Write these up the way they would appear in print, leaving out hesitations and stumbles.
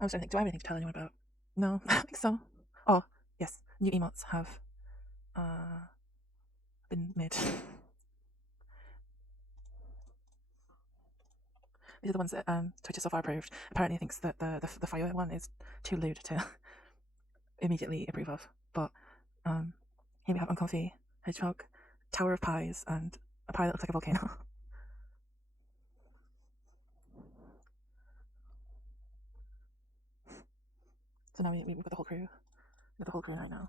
I was trying to think, do I have anything to tell anyone about? No, I don't think so. Oh, yes, new emotes have been made. These are the ones that Twitter so far approved. Apparently, it thinks that the fire one is too lewd to immediately approve of. But here we have Uncomfy, Hedgehog, Tower of Pies, and a pie that looks like a volcano. So now we've got the whole crew. We've got the whole crew right now.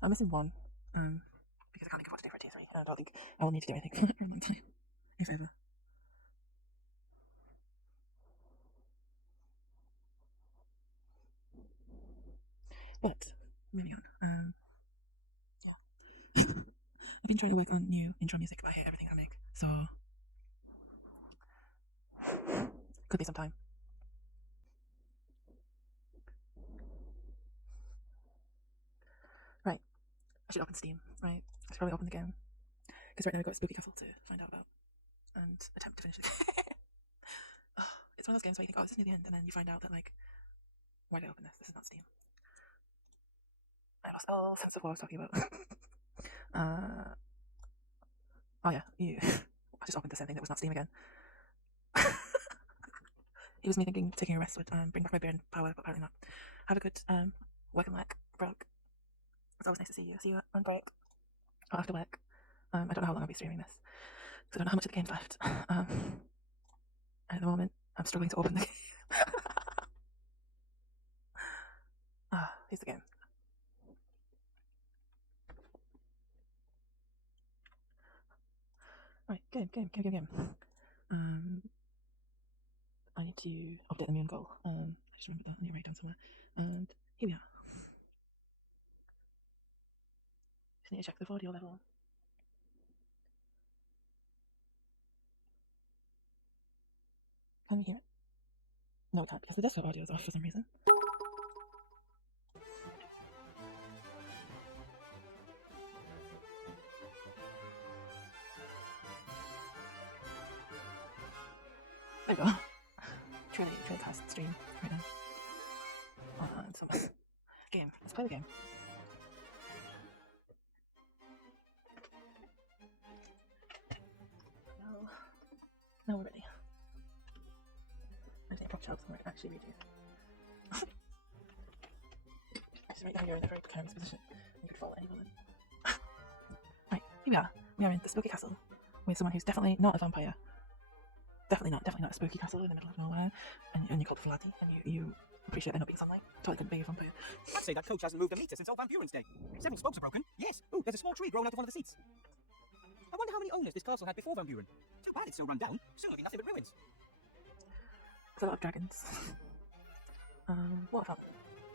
I'm missing one, because I can't think of what to do for T3. I don't think I will need to do anything for a long time, if ever. But moving on. Yeah. I've been trying to work on new intro music, but I hate everything I make, so could be some time. Right, I should open Steam, right? I should probably open the game, because right now we've got Spooky Castle to find out about, and attempt to finish it. It's one of those games where you think, oh, this is near the end, and then you find out that, like, why did I open this? This is not Steam. I lost all sense of what I was talking about. Oh yeah, I just opened the same thing that was not Steam again. It was me thinking taking a rest would bring back my beer and power, but apparently not. Have a good working work, Brock. It's always nice to see you. See you on break or after work. I don't know how long I'll be streaming this, because I don't know how much of the game's left. And at the moment, I'm struggling to open the game. Here's the game. Right, game. I need to update the moon goal. I just remembered that. I need to write it down somewhere. And here we are. Just need to check the audio level. Can we hear it? No, it can't, because the desktop audio is off for some reason. There we go. Trying to test stream right now. Game. Let's play the game. No, we're ready. I just need a proper shelf somewhere I can actually read you. Just right now you're in a very precarious position. You could fall at any moment. Right, here we are. We are in the spooky castle with someone who's definitely not a vampire. Definitely not a spooky castle in the middle of nowhere. And you're called Flatty, and you appreciate there not being sunlight. Totally couldn't be a vampire. I'd say that coach hasn't moved a metre since old Van Buren's day. Several spokes are broken. Yes. Ooh, there's a small tree growing out of one of the seats. I wonder how many owners this castle had before Van Buren. Too bad it's so run down. Soon it'll be nothing but ruins. There's a lot of dragons. What about?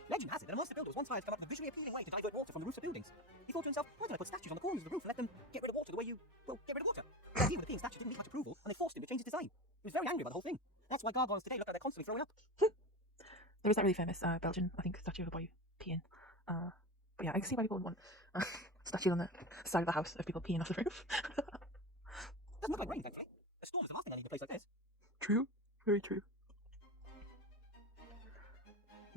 Legend has it that a master builder was once hired to come up with a visually appealing way to divert water from the roofs of buildings. He thought to himself, why don't I put statues on the corners of the roof and let them get rid of water the way you, well, get rid of water? The idea with the king statue didn't meet much approval, and they forced him to change his design. He was very angry about the whole thing. That's why gargoyles today look like they're constantly throwing up. There was that really famous Belgian, I think, statue of a boy peeing. But yeah, I can see why people would want statues on the side of the house of people peeing off the roof. Doesn't look like rain, thankfully. A storm is the last thing I need in a place like this. True. Very true.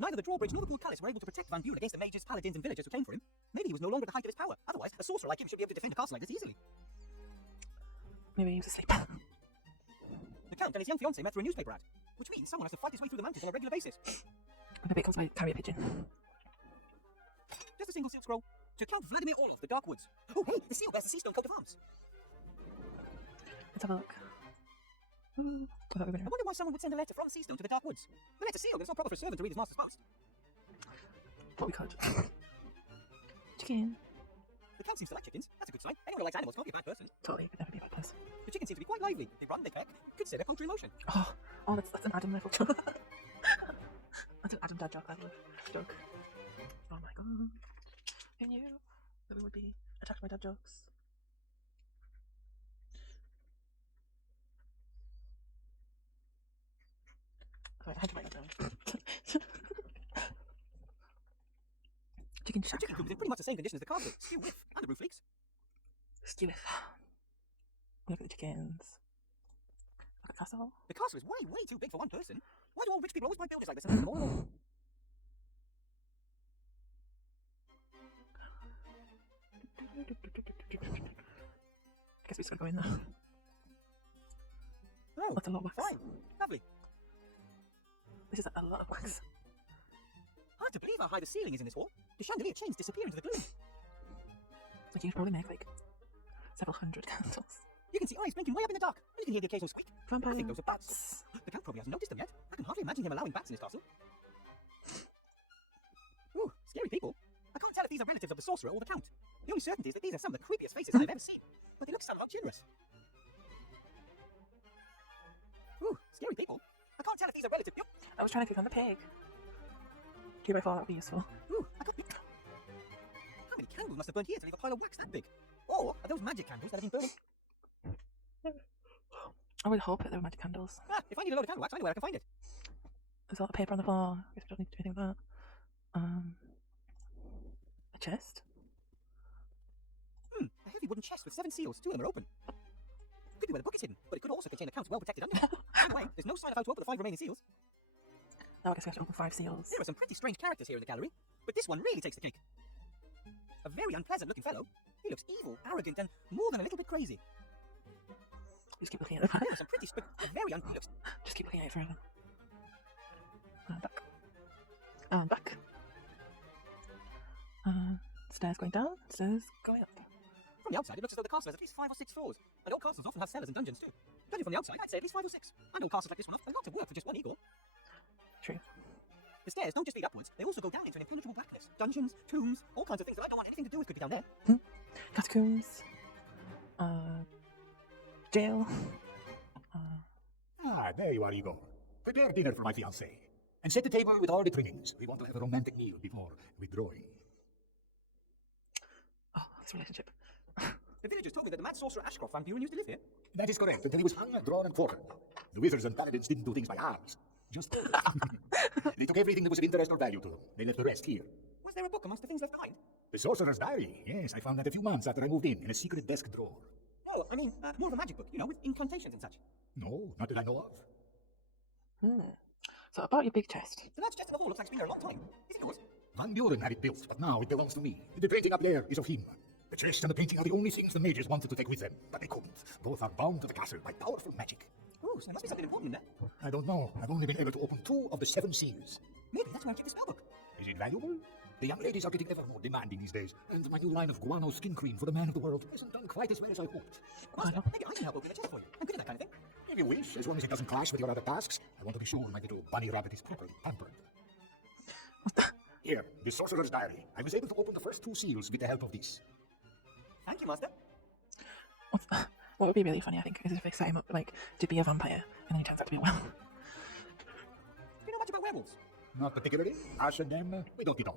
Neither the drawbridge nor the portcullis were able to protect Van Buren against the mages, paladins, and villagers who came for him. Maybe he was no longer at the height of his power. Otherwise, a sorcerer like him should be able to defend a castle like this easily. Maybe he was asleep. The Count and his young fiancée met through a newspaper ad, which means someone has to fight his way through the mountains on a regular basis. Maybe it comes by carrier pigeon. Just a single silk scroll. To Count Vladimir Orlov, the Dark Woods. Oh, hey, the seal bears the Seastone coat of arms. Let's have a look. Ooh, I wonder why someone would send a letter from Seastone to the Dark Woods. The letter's sealed, it's not proper for a servant to read his master's post. What we could. Chicken. The Count seems to like chickens. That's a good sign. Anyone who likes animals can't be a bad person. Totally, could never be a bad person. The chickens seem to be quite lively. They run, they peck. Could say they're poultry in motion. Oh, that's an Adam level joke. That's an Adam dad joke level joke. Oh my god. Who knew that we would be attacked by dad jokes? Sorry, I had to write that down. Chicken shack. The chicken coop is in pretty much the same condition as the castle. Stew whiff, and the roof leaks. Stew whiff. Look at the chickens. Look at castle? The castle is way, way too big for one person. Why do all rich people always buy buildings like this and live in them all alone? I guess we just gotta go in there. Oh, That's a lot of wax. fine. Lovely. This is a lot of wax. Hard to believe how high the ceiling is in this hall. The chandelier chains disappear into the gloom. Like you could probably make like several hundred candles. You can see eyes blinking way up in the dark, and you can hear the occasional squeak. Vampire I think those are bats. bats. The Count probably hasn't noticed them yet. I can hardly imagine him allowing bats in his castle. Ooh, scary people. I can't tell if these are relatives of the sorcerer or the Count. The only certainty is that these are some of the creepiest faces I've ever seen. But they look somehow generous. Ooh, scary people. I can't tell if these are relatives. Yup. I was trying to click on the pig. 2x4, that would be useful. Ooh, I can't. How many candles must have burned here to leave a pile of wax that big? Or are those magic candles that have been burning? I would hope that there were magic candles. Ah, if I need a load of candle wax, I know where I can find it. There's a lot of paper on the floor. I guess we don't need to do anything with that. A chest? A heavy wooden chest with 7 seals. 2 of them are open. Could be where the book is hidden, but it could also contain accounts well protected under. By the way, there's no sign of how to open the 5 remaining seals. Now I guess we have to open 5 seals. There are some pretty strange characters here in the gallery, but this one really takes the cake. A very unpleasant looking fellow. He looks evil, arrogant, and more than a little bit crazy. Just keep looking at it. There are some pretty very looks. Just keep looking at it forever. And back. And back. Stairs going down, stairs going up. From the outside, it looks as though the castle has at least 5 or 6 floors, and all castles often have cellars and dungeons too. Judging from the outside, I'd say at least 5 or 6. And all castles like this one have a lot of work for just one eagle. True. The stairs don't just lead upwards, they also go down into an impenetrable blackness. Dungeons, tombs, all kinds of things that I don't want anything to do with could be down there. Catacombs. Jail. There you are, Igor. Prepare dinner for my fiancée. And set the table with all the trimmings. We want to have a romantic meal before withdrawing. Oh, this relationship. The villagers told me that the mad sorcerer Ashcroft vampire used to live here. That is correct, until he was hung, drawn, and quartered. The wizards and paladins didn't do things by halves. Just they took everything that was of interest or value to them. They left the rest here. Was there a book amongst the things left behind? The Sorcerer's Diary. Yes, I found that a few months after I moved in a secret desk drawer. No, I mean, more of a magic book, you know, with incantations and such. No, not that I know of. So about your big chest. The large chest in the hall looks like it's been there a long time. Is it yours? Van Buren had it built, but now it belongs to me. The painting up there is of him. The chest and the painting are the only things the mages wanted to take with them, but they couldn't. Both are bound to the castle by powerful magic. Ooh, so there must be something important in there. I don't know. I've only been able to open 2 of the 7 seals. Maybe that's why I keep the spellbook. Is it valuable? The young ladies are getting ever more demanding these days, and my new line of guano skin cream for the man of the world hasn't done quite as well as I hoped. Master, maybe I can help open the chest for you. I'm good at that kind of thing. If you wish, as long as it doesn't clash with your other tasks. I want to be sure my little bunny rabbit is properly pampered. Here, the Sorcerer's Diary. I was able to open the first 2 seals with the help of this. Thank you, Master. What would be really funny, I think, is if they set him up like to be a vampire and then he turns out to be a werewolf. Do you know much about werewolves? Not particularly. Us and them, we don't get on.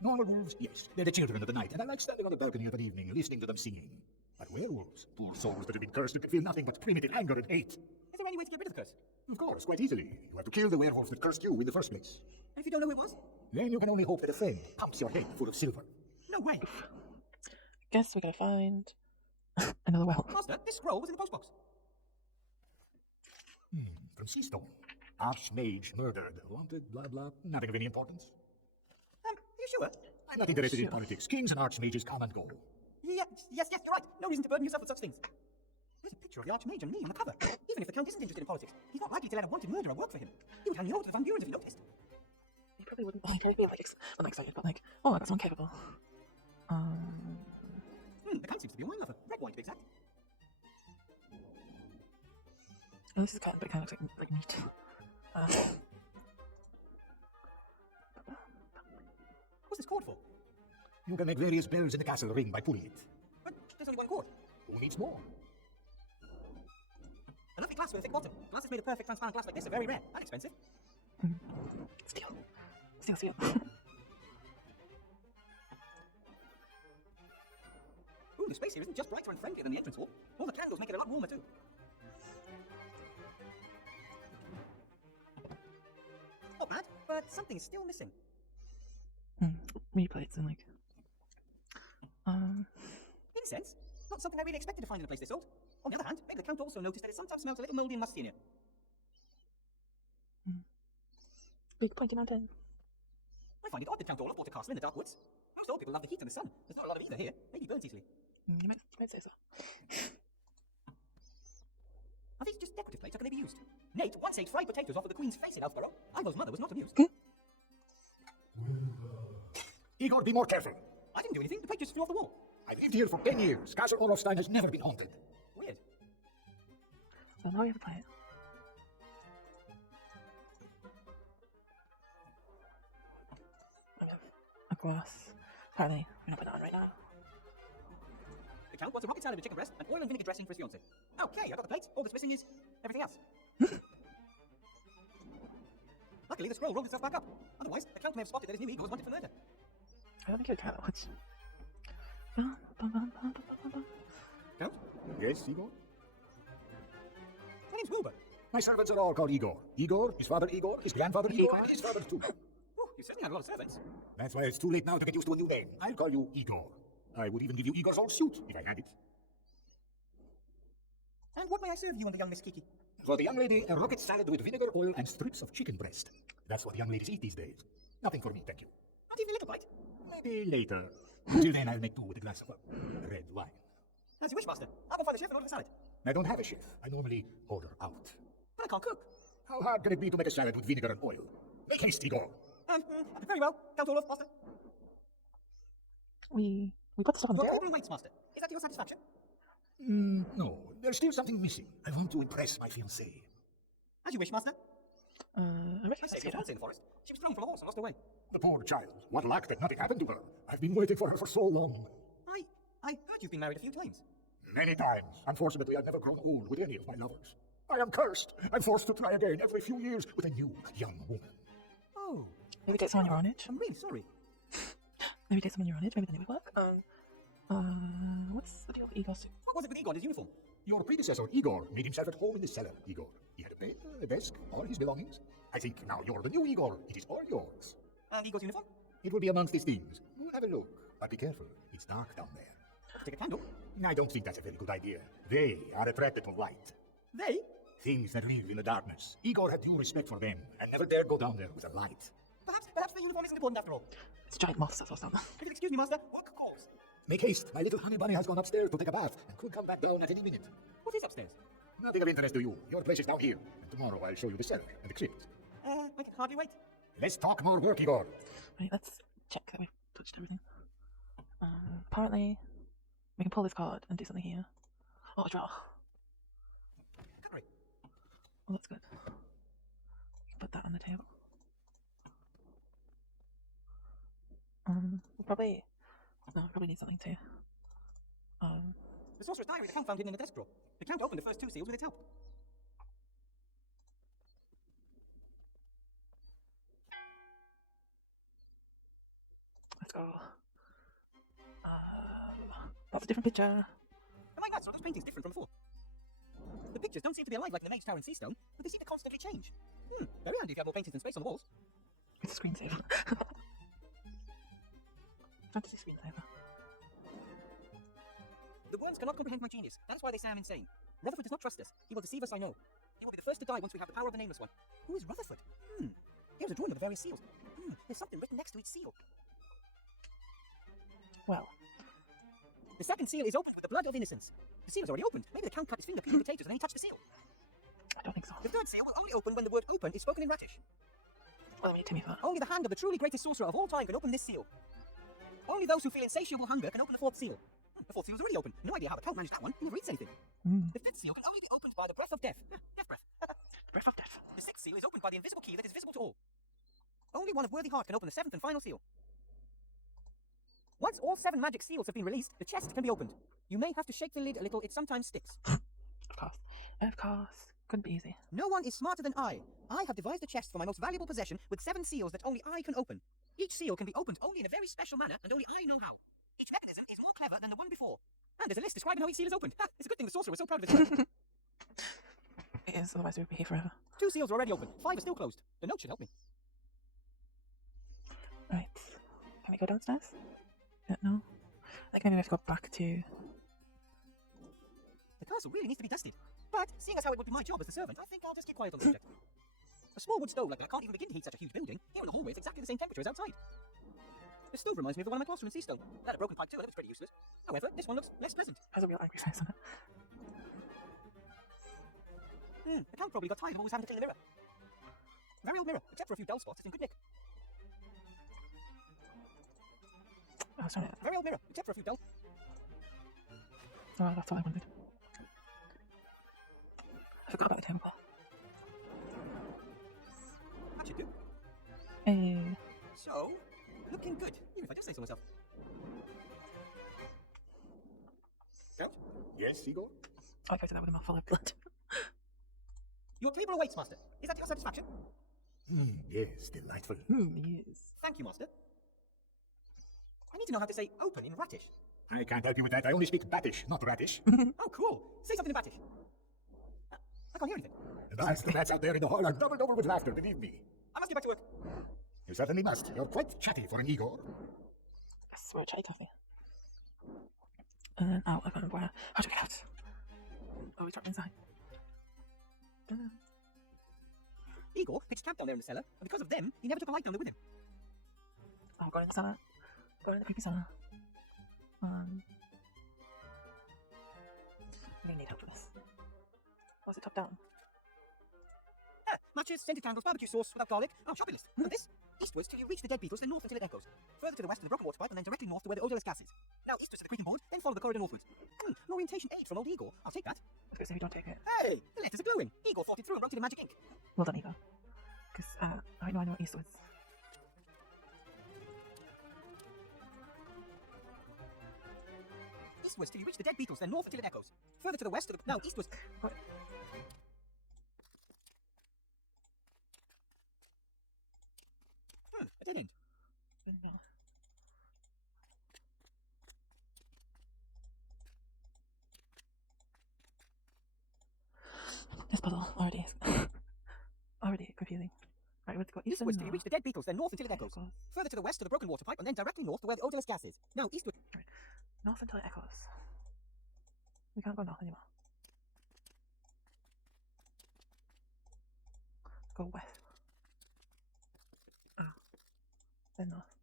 Normal wolves, yes. They're the children of the night, and I like standing on the balcony of an evening, listening to them singing. But werewolves, poor souls that have been cursed and can feel nothing but primitive anger and hate. Is there any way to get rid of the curse? Of course, quite easily. You have to kill the werewolf that cursed you in the first place. And if you don't know who it was? Then you can only hope that a friend pumps your head full of silver. No way. Guess we're gonna find another werewolf. Master, this scroll was in the postbox. From Seastone. Archmage murdered. Wanted, blah, blah. Nothing of any importance. Are you sure? I'm not interested in Sure. politics. Kings and archmages come and go. Yes, you're right. No reason to burden yourself with such things. There's a picture of the Archmage and me on the cover. Even if the Count isn't interested in politics, he's not likely to let a wanted murderer work for him. He would hand you over to the Van Burens if he noticed. He probably wouldn't. He'd probably be like, well, not excited, but like, oh, I got someone capable. The Count seems to be a wine lover. Red wine, to be exact. Oh, this is kind of, but it kind of looks like meat. What's this cord for? You can make various bells in the castle ring by pulling it. But there's only one cord. Who needs more? A lovely glass with a thick bottom. Glasses made of perfect transparent glass like this are very rare and expensive. Steel. Steel, steel. Ooh, the space here isn't just brighter and friendlier than the entrance hall. All the candles make it a lot warmer too. Not bad, but something is still missing. Meat plates and like. Incense? Not something I really expected to find in a place this old. On the other hand, maybe the Count also noticed that it sometimes smells a little mouldy and musty in here. Big pointy mountain. I find it odd that Count Olaf bought a castle in the dark woods. Most old people love the heat and the sun. There's not a lot of either here. Maybe he burns easily. You might say so. Are these just decorative plates or can they be used? Nate once ate fried potatoes off of the Queen's face in Elfborough. Ivor's mother was not amused. Igor, be more careful. I didn't do anything. The plate just flew off the wall. I've lived here for 10 years. Castle Olofstein has never been haunted. Weird. So now we have a plate. A glass. Apparently, we're not putting that on right now. The Count wants a rocket salad with chicken breast and oil and vinegar dressing for his fiancée. Okay, I got the plate. All that's missing is everything else. Luckily, the scroll rolled itself back up. Otherwise, the Count may have spotted that his new Igor was wanted for murder. I don't think you can watch. Count? Yes, Igor? My name's Wilbur. My servants are all called Igor. Igor, his father Igor, his grandfather Igor, and his father too. Oh, you certainly have a lot of servants. That's why it's too late now to get used to a new name. I'll call you Igor. I would even give you Igor's old suit, if I had it. And what may I serve you and the young Miss Kiki? For the young lady, a rocket salad with vinegar, oil, and strips of chicken breast. That's what young ladies eat these days. Nothing for me, thank you. Not even a little bite? Maybe later. Until then, I'll make do with a glass of red wine. As you wish, Master. I'll go find the chef and order the salad. I don't have a chef. I normally order out. But I can't cook. How hard can it be to make a salad with vinegar and oil? Make haste, Igor. Very well. Count Olaf, Master. We put stuff on Your there. order waits, Master. Is that to your satisfaction? No, there's still something missing. I want to impress my fiancée. As you wish, Master. I I reckon saved your fiancée in the forest. She was thrown from a horse and lost her way. The poor child. What luck that nothing happened to her. I've been waiting for her for so long. I heard you've been married a few times. Many times. Unfortunately, I've never grown old with any of my lovers. I am cursed. I'm forced to try again every few years with a new young woman. Oh, maybe take some on your own age. I'm really sorry. Maybe take some on your own age. Maybe then it would work. What's the deal with Igor's suit? What was it with Igor and his uniform? Your predecessor, Igor, made himself at home in the cellar, Igor. He had a bed, a desk, all his belongings. I think now you're the new Igor. It is all yours. And Igor's uniform? It will be amongst his things. Have a look. But be careful. It's dark down there. Take a candle. I don't think that's a very good idea. They are attracted to light. They? Things that live in the darkness. Igor had due respect for them and never dared go down there with a light. Perhaps the uniform isn't important after all. It's giant monsters or something. If you'll excuse me, Master, work calls. Make haste. My little honey bunny has gone upstairs to take a bath and could come back down at any minute. What is upstairs? Nothing of interest to you. Your place is down here. And tomorrow I'll show you the cellar and the crypt. I can hardly wait. Let's talk more work, Igor. Right, let's check that we've touched everything. Apparently, we can pull this card and do something here. Oh, a draw. Cutlery. Oh, that's good. Put that on the table. We'll probably need something too. The sorcerer's diary the Count found hidden in the desk drawer. The Count opened the first two seals with its help. Let's go. That's a different picture. Am I nuts, or are those paintings different from before? The pictures don't seem to be alive like in the Mage Tower in Seastone, but they seem to constantly change. Very handy if you have more paintings than space on the walls. It's a screensaver. Fantasy screensaver. The worms cannot comprehend my genius. That's why they say I'm insane. Rutherford does not trust us. He will deceive us, I know. He will be the first to die once we have the power of the Nameless One. Who is Rutherford? Here's a drawing of the various seals. There's something written next to each seal. Well, the second seal is opened with the blood of innocence. The seal is already opened. Maybe the Count cut his finger peeling potatoes and then he touched the seal. I don't think so. The third seal will only open when the word open is spoken in Ratish. Well, we need to move that. Only the hand of the truly greatest sorcerer of all time can open this seal. Only those who feel insatiable hunger can open the fourth seal. The fourth seal is already open. No idea how the Count managed that one. He never reads anything. The fifth seal can only be opened by the breath of death. Death breath. Breath of death. The sixth seal is opened by the invisible key that is visible to all. Only one of worthy heart can open the seventh and final seal. Once all 7 magic seals have been released, the chest can be opened. You may have to shake the lid a little, it sometimes sticks. Of course. Of course. Couldn't be easy. No one is smarter than I. I have devised a chest for my most valuable possession with 7 seals that only I can open. Each seal can be opened only in a very special manner, and only I know how. Each mechanism is more clever than the one before. And there's a list describing how each seal is opened. It's a good thing the sorcerer was so proud of his work. It is, otherwise we would be here forever. 2 seals are already open. 5 are still closed. The note should help me. Right. Can we go downstairs? No. I think maybe we have to go back to... The cursor really needs to be dusted. But, seeing as how it would be my job as the servant, I think I'll just keep quiet on the subject. A small wood stove like that can't even begin to heat such a huge building. Here in the hallway, it's exactly the same temperature as outside. The stove reminds me of the one in my classroom in Seastone. It had a broken pipe too, and it was pretty useless. However, this one looks less pleasant. Has a real angry face on it. The count probably got tired of always having to clean the mirror. Very old mirror, except for a few dull spots, it's in good nick. Oh, sorry. Very old mirror, except for a few dull... Oh, that's all I wanted. I forgot about the temple. That should do. Hey. So, looking good, even if I do say so myself. Count? Yes, Igor? I go to that with a mouthful of blood. Your table awaits, Master. Is that to your satisfaction? Yes, delightful. Yes. Thank you, Master. I need to know how to say open in Rattish. I can't help you with that. I only speak Battish, not Radish. Oh, cool. Say something in Battish. I can't hear anything. The bats out there in the hall are doubled over with laughter, believe me. I must get back to work. You certainly must. You're quite chatty for an Igor. I swear, chai coffee. And then out, I can't remember where. How do we get out? Oh, we trapped inside. Igor pitched camp down there in the cellar, and because of them, he never took a light down there with him. Oh, going in the cellar. Going in the creepy cellar. I'm gonna need help with this. Was it top down? Matches, scented candles, barbecue sauce without garlic. Oh, shopping list. And this? Eastwards till you reach the dead beetles, then north until it echoes. Further to the west to the broken water pipe, and then directly north to where the odorless gas is. Now eastwards to the creaking board, then follow the corridor northwards. An orientation aid from old Igor. I'll take that. I was gonna say we don't take it. Hey, the letters are glowing. Igor fought it through and wrote it in magic ink. Well done, Eva. Because, I know eastwards. Eastwards till you reach the dead beetles, then north until it echoes. Further to the west to the... Now eastwards... What? A dead end. Yeah. This puzzle already is already confusing. Right, let's go east Eastwards and till you north. reach the dead beetles, then north until it echoes. Echoes. Further to the west to the broken water pipe, and then directly north to where the odorless gas is. Now eastward... Right. North until it echoes. We can't go north anymore. Go west. Oh. Then north.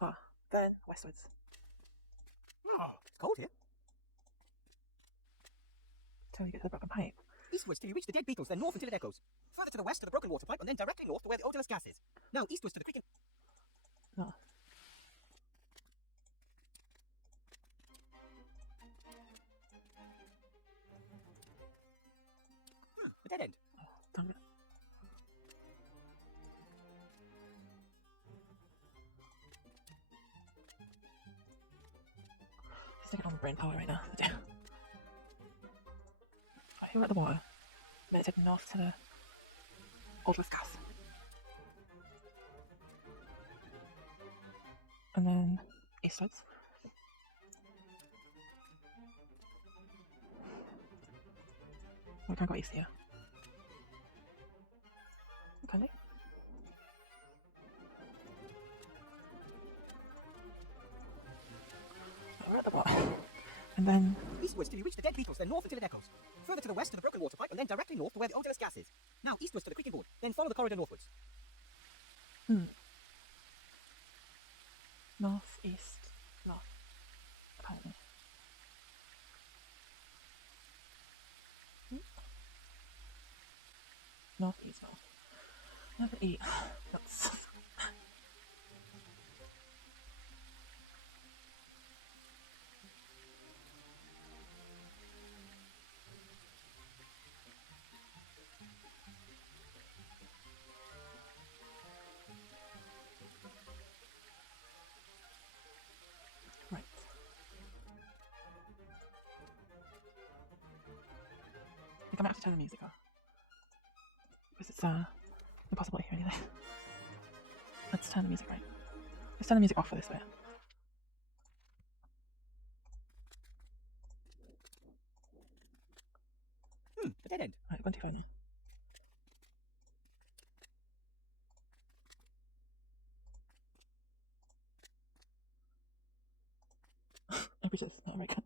Oh, then westwards. It's cold here. Till we get to the broken pipe. Eastwards till you reach the dead beetles, then north until it echoes. Further to the west to the broken water pipe, and then directly north to where the odorless gas is. Now eastwards to the creaking... North. A dead end. Oh, damn it. Just taking on brain power right now. I hear at the water. Then it's heading north to the odorless gas. And then eastwards. We can't go east here. Can we? We're at the bottom. And then Eastwards till you reach the dead beetles, then north until it echoes. Further to the west to the broken water pipe, and then directly north to where the odorless gas is. Now eastwards to the creaking board, then follow the corridor northwards. north, east, north. Apparently. North, east, north. Never eat. That's... Right. I think I might have to turn the music off. Because it's impossible to hear anything. Let's turn the music right. Let's turn the music off for this bit. A dead end. Right, 1, 2, 5 now. which is not very good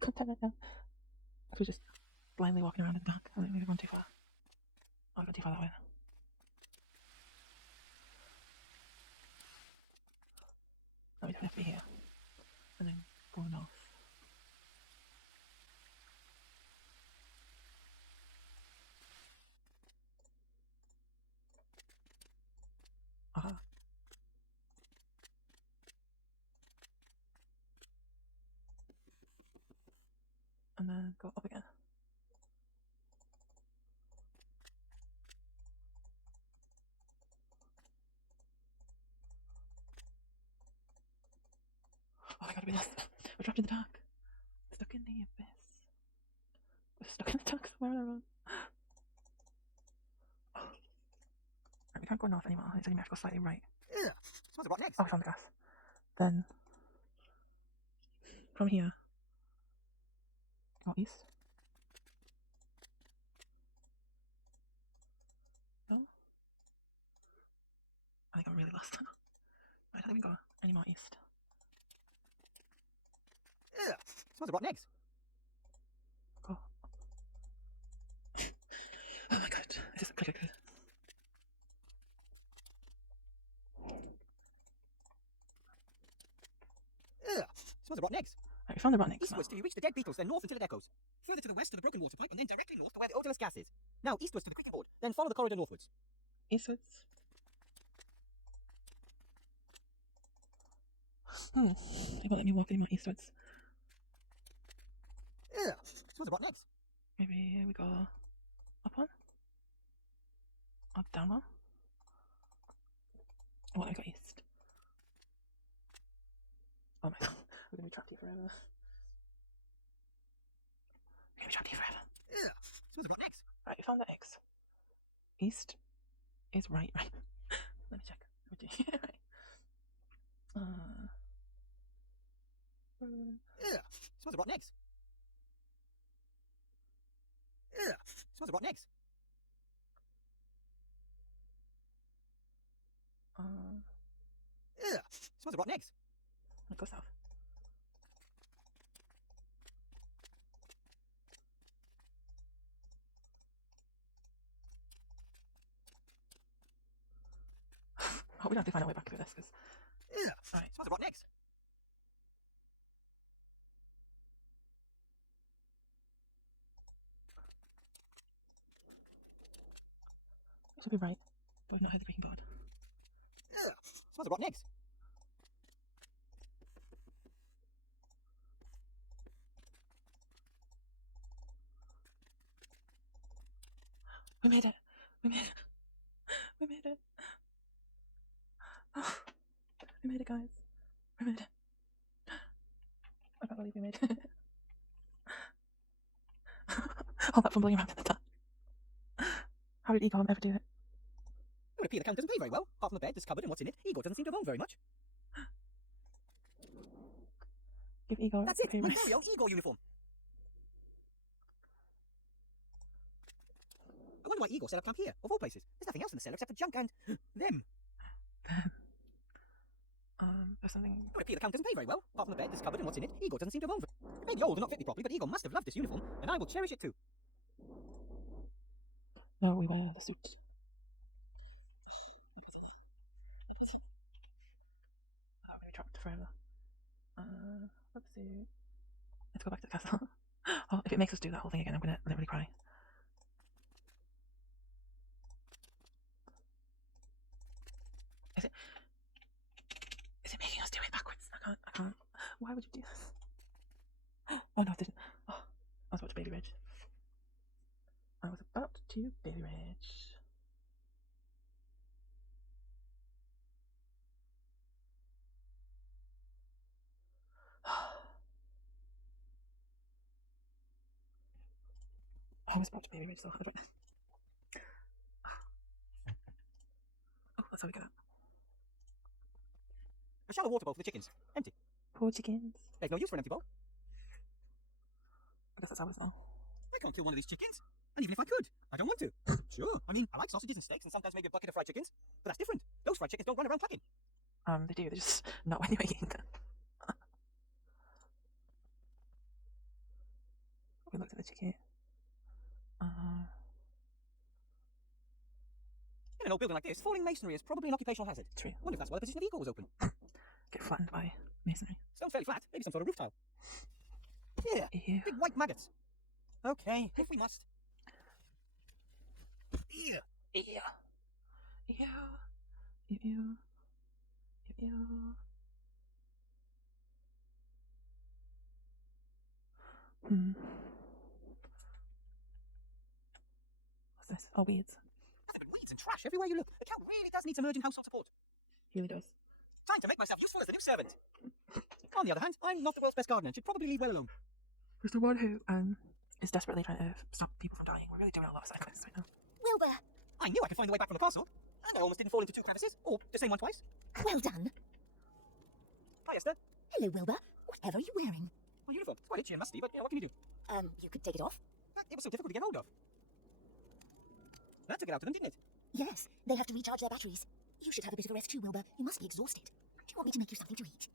content right now. So we're just blindly walking around in the dark. I think we've gone too far. I've gone too far that way. No, we don't have to be here. And then go north. Uh-huh. And then go up again. Oh my god, we're trapped in the dark. Stuck in the abyss. We're stuck in the dark somewhere around. Right, we can't go north anymore. It's only have to go slightly right. Yeah. Smells like next. Oh, we found the gas. Then from here, go east. No? I think I'm really lost. I don't even go any more east. Yeah. Smells like rotten eggs. Go. Oh my god, this is good. Yeah. Smells like rotten eggs. Right, we found the rotten eggs. Eastwards till you reach the dead beetles, then north until it echoes. Further to the west to the broken water pipe, and then directly north to where the odorless gas is. Now eastwards to the creaking board, then follow the corridor northwards. Eastwards. They won't let me walk anymore eastwards. Yeah. Smells like rotten eggs. Maybe we go up one? Up, down one? Oh, what, we go east? Oh my god, we're gonna be trapped here forever. We're gonna be trapped here forever. Yeah. Smells like rotten eggs. Right, we found the eggs. East is right. Let me check. We're doing it right. Yeah. Smells like rotten eggs. Yeah. Smells like rotten eggs. Yeah. Smells like rotten eggs. Let's go south. I hope we don't have to find our way back through this, because... Yeah. Right. Smells like rotten eggs. This will be right. But I've not heard the creaking board. Yeah. Smells like rotten eggs. We made it! We made it! We made it! Oh, we made it, guys. We made it. I can't believe we made it. All that fumbling around in the dark. How did Igor ever do it? It would appear the count doesn't pay very well. Apart from the bed, this cupboard, and what's in it, Igor doesn't seem to have owned very much. Give Igor That's a it! pay My raise. very own Igor uniform! I wonder why Igor set up camp here, of all places. There's nothing else in the cellar except for junk and... them. There's something... It would appear the count doesn't pay very well. Apart from the bed, this cupboard, and what's in it, Igor doesn't seem to have owned it may be old and not fit me properly, but Igor must have loved this uniform, and I will cherish it too. No, we wear the suit. Oh, we're trapped forever. Let's see. Let's go back to the castle. Oh, if it makes us do that whole thing again, I'm gonna literally cry. Is it? Is it making us do it backwards? I can't. Why would you do this? Oh no, it didn't. Oh, I was about to baby rage. I was about to baby rage. I was about to baby rage, so I don't... Oh, that's how we got it. A shallow water bowl for the chickens. Empty. Poor chickens. There's no use for an empty bowl. I guess that's how it's now. I can't kill one of these chickens. And even if I could, I don't want to. Sure, I mean, I like sausages and steaks and sometimes maybe a bucket of fried chickens. But that's different. Those fried chickens don't run around clucking. They do, they're just not when you're eating them. We looked at the ticket. In an old building like this, falling masonry is probably an occupational hazard. True. Wonder if that's why the position of eagle was open. Get flattened by masonry. Sounds fairly flat. Maybe some sort of roof tile. Yeah. Ew. Big white maggots. Okay, if we must. Yeah. Ew. Ew. Ew. Ew. Ew. What's this? Oh, weeds. Nothing but weeds and trash everywhere you look. The cow really does need some urgent household support. He really does. Time to make myself useful as the new servant. On the other hand, I'm not the world's best gardener and should probably leave well alone. There's the one who is desperately trying to stop people from dying. We're really doing a lot of cyclists right now. Wilbur, I knew I could find the way back from the castle, and I almost didn't fall into two crevices, or the same one twice. well done. Hi, Esther. Hello, Wilbur. Whatever are you wearing? My uniform. It's quite itchy and musty, but what can you do? You could take it off. It was so difficult to get hold of. That took it out to them, didn't it? Yes, they have to recharge their batteries. You should have a bit of a rest too, Wilbur. You must be exhausted. Do you want me to make you something to eat?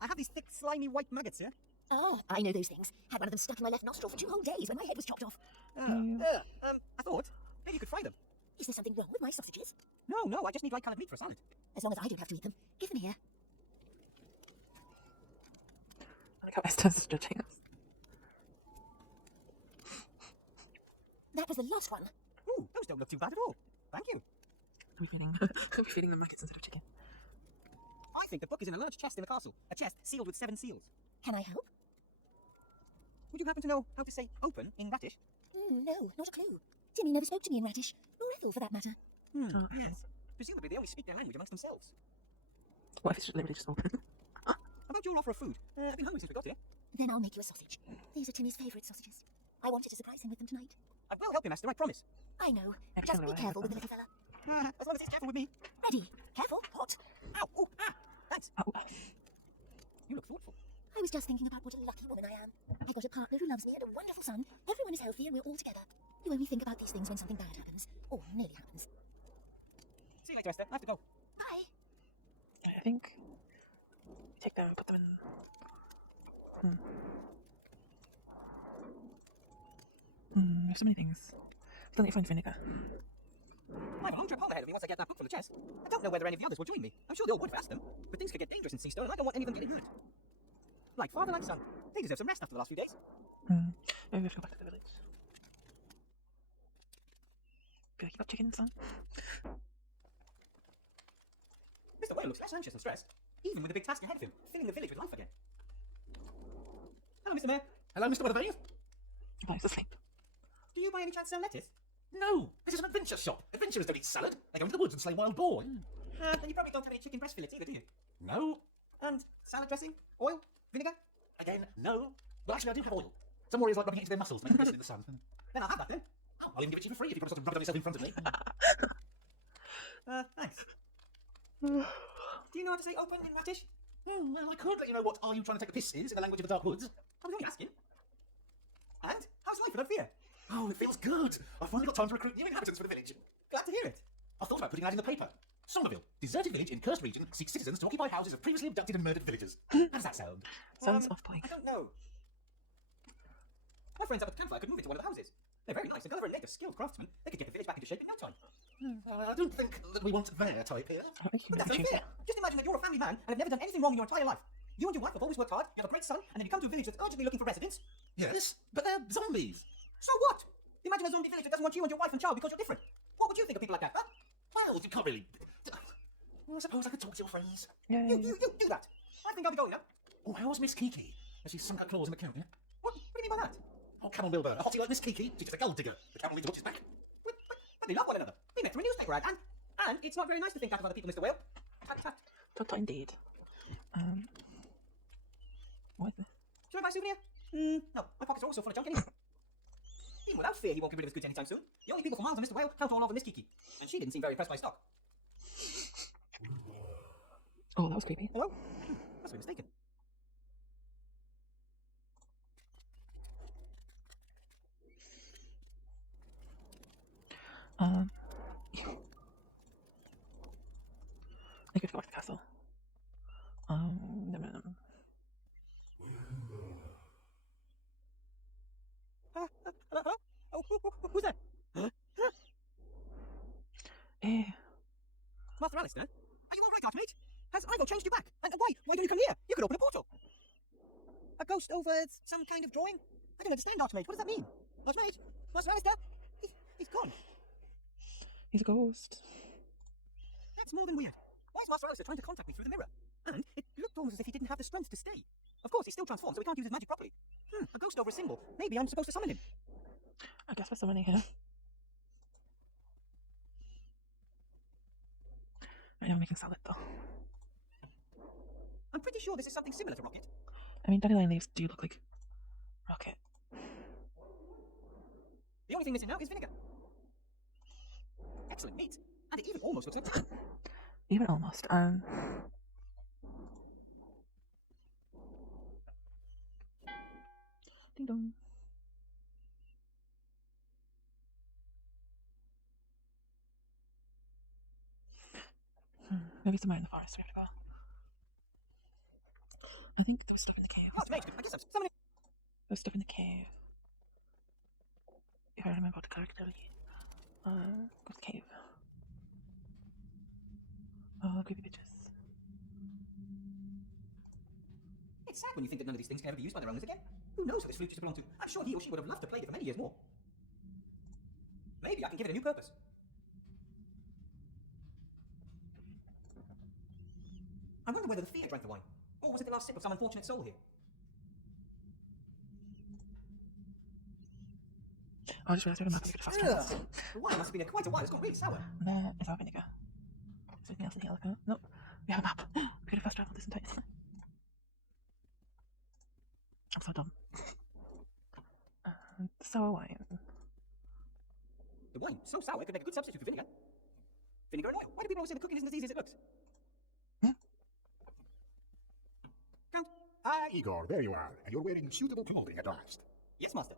I have these thick, slimy white maggots here. Oh, I know those things. Had one of them stuck in my left nostril for 2 whole days when my head was chopped off. I thought maybe you could fry them. Is there something wrong with my sausages? No, I just need right-coloured meat for a salad. As long as I don't have to eat them. Give them here. I like how Esther's judging us. That was the last one. Ooh, those don't look too bad at all. Thank you. Are we feeding them maggots instead of chicken? I think the book is in a large chest in the castle. A chest sealed with 7 seals. Can I help? Would you happen to know how to say open in Ratish? No, not a clue. Timmy never spoke to me in Ratish, nor Ethel for that matter. Yes. Presumably they only speak their language amongst themselves. What if it's literally just open? About your offer of food? I've been hungry since we got here. Then I'll make you a sausage. These are Timmy's favourite sausages. I wanted to surprise him with them tonight. I will help you, Master, I promise. I know. Maybe Just tell be me careful where with the little fella. As long as he's careful with me. Ready. Careful. Hot. Ow! Oh, thanks. Oh. You look thoughtful. I was just thinking about what a lucky woman I am. I got a partner who loves me and a wonderful son. Everyone is healthy and we're all together. You only think about these things when something bad happens. Or nearly happens. See you later, Esther. I have to go. Bye. I think take them and put them in. There's so many things. Still need to find vinegar. I have a long trip home ahead of me once I get that book from the chest. I don't know whether any of the others will join me. I'm sure they all would if I asked them. But things could get dangerous in Seastone, and I don't want any of them getting hurt. Like father, like son. They deserve some rest after the last few days. Maybe we should go back to the village. Feel like you got chicken, son? Mr. Whale looks less anxious and stressed, even with the big task ahead of him, filling the village with life again. Hello, Mr. Mayor. Hello, Mr. Weatherby. Oh, he's asleep. Do you by any chance sell lettuce? No, this is an adventure shop. Adventurers don't eat salad. They go into the woods and slay wild boar. And you probably don't have any chicken breast fillets either, do you? No. And salad dressing? Oil? Vinegar? Again, no. Well, actually, I do have oil. Some warriors like rubbing it into their muscles, making them in the sun. Then I'll have that then. I'll even give it to you for free if you promise not to rub it on yourself in front of me. Thanks. Do you know how to say open in Ratish? Well, I could let you know what Are You Trying to Take the Piss is in the language of the Dark Woods. I was only asking. And? How's life at Fear? Oh, it feels good. I've finally got time to recruit new inhabitants for the village. Glad to hear it. I've thought about putting an ad in the paper. Somerville, deserted village in cursed region, seeks citizens to occupy houses of previously abducted and murdered villagers. How does that sound? Sounds off-putting. I don't know. My friends up at the campfire could move into one of the houses. They're very nice and clever and native skilled craftsmen. They could get the village back into shape in no time. I don't think that we want their type here. But that's unfair. Just imagine that you're a family man and have never done anything wrong in your entire life. You and your wife have always worked hard, you have a great son, and then you come to a village that's urgently looking for residents. Yes, but they're zombies. So what? Imagine a zombie village that doesn't want you and your wife and child because you're different. What would you think of people like that, huh? Well, you can't really... I suppose I could talk to your friends. Yay. You do that. I think I'll be going now. Oh, how's Miss Kiki? Has she sunk her claws in the coat, yeah? What do you mean by that? Oh, come on, Wilbur. A hottie like Miss Kiki, she's just a gold digger. The camel needs to watch his back. But they love one another. They met through a newspaper ad, and it's not very nice to think that of other people, Mr. Whale. Tut tut. Tut indeed. What is this? Should I buy a souvenir? No, my pockets are also full of junk anyway. Even without fear, he won't get rid of his goods anytime soon. The only people for miles on Mr. Whale count all over Miss Kiki. And she didn't seem very impressed by stock. Oh, that was creepy. Hello? Must be mistaken. I could go back to the castle. Alistair, are you all right, Archmage? Has Ivo changed you back? And why? Why don't you come here? You could open a portal. A ghost over some kind of drawing? I don't understand, Archmage. What does that mean? Archmage? Master Alistair? He's gone. He's a ghost. That's more than weird. Why is Master Alistair trying to contact me through the mirror? And it looked almost as if he didn't have the strength to stay. Of course, he's still transformed, so he can't use his magic properly. A ghost over a symbol. Maybe I'm supposed to summon him. I guess we're summoning him. Right now we're making salad though. I'm pretty sure this is something similar to Rocket. I mean, dandelion leaves do look like rocket. The only thing missing now is vinegar. Excellent meat. And it even almost looks like... Even almost. Ding dong. Maybe somewhere in the forest we have to go. I think there was stuff in the cave. Archmage, I guess I'm summoning... There was stuff in the cave. If I remember correctly. Go to the cave. Oh, creepy bitches. It's sad when you think that none of these things can ever be used by their owners again. Who knows who this flute used to belong to? I'm sure he or she would have loved to play it for many years more. Maybe I can give it a new purpose. I wonder whether the fear drank the wine. Or was it the last sip of some unfortunate soul here? Oh, I just realised we have a map. We could fast travel. The wine must have been here quite a while. It's gone really sour. There is our vinegar. Is there anything else in here? Like, nope. We have a map. We could have fast travelled this entire time. I'm so dumb. Sour wine. The wine, so sour, it could make a good substitute for vinegar. Vinegar and oil. Why do people always say the cooking isn't as easy as it looks? Count. Ah, Igor, there you are, and you're wearing suitable clothing at last. Yes, Master.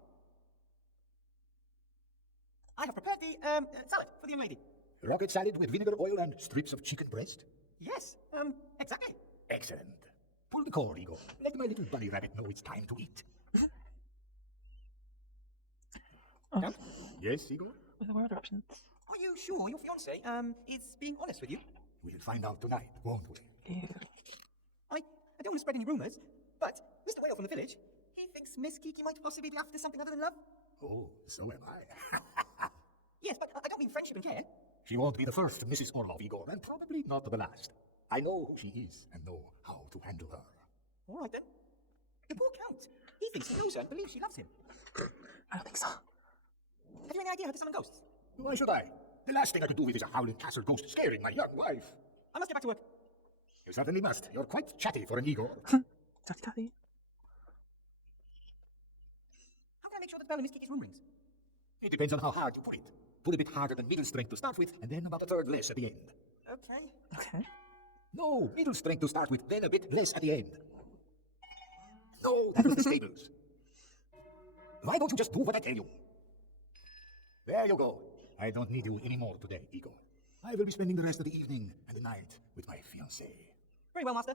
I have prepared the salad for the young lady. Rocket salad with vinegar, oil, and strips of chicken breast? Yes, exactly. Excellent. Pull the cord, Igor. Let my little bunny rabbit know it's time to eat. Oh. Count. Yes, Igor? With the other options. Are you sure your fiancé, is being honest with you? We'll find out tonight, won't we? Ew. I don't want to spread any rumours, but Mr. Whale from the village, he thinks Miss Kiki might possibly be after something other than love. Oh, so am I. Yes, but I don't mean friendship and care. She won't be the first Mrs. Orlov, Igor, and probably not the last. I know who she is and know how to handle her. All right then. The poor Count. He thinks he knows her and believes she loves him. I don't think so. Have you any idea how to summon ghosts? Why should I? The last thing I could do with is a howling castle ghost scaring my young wife. I must get back to work. You certainly must. You're quite chatty for an Igor. Tatty tatty. How can I make sure that the bell in Miss Kiki's room rings? It depends on how hard you put it. Put a bit harder than middle strength to start with, and then about a third less at the end. Okay. Okay. No, middle strength to start with, then a bit less at the end. No, that was the stables. Why don't you just do what I tell you? There you go. I don't need you anymore today, Igor. I will be spending the rest of the evening and the night with my fiancée. Very well, Master.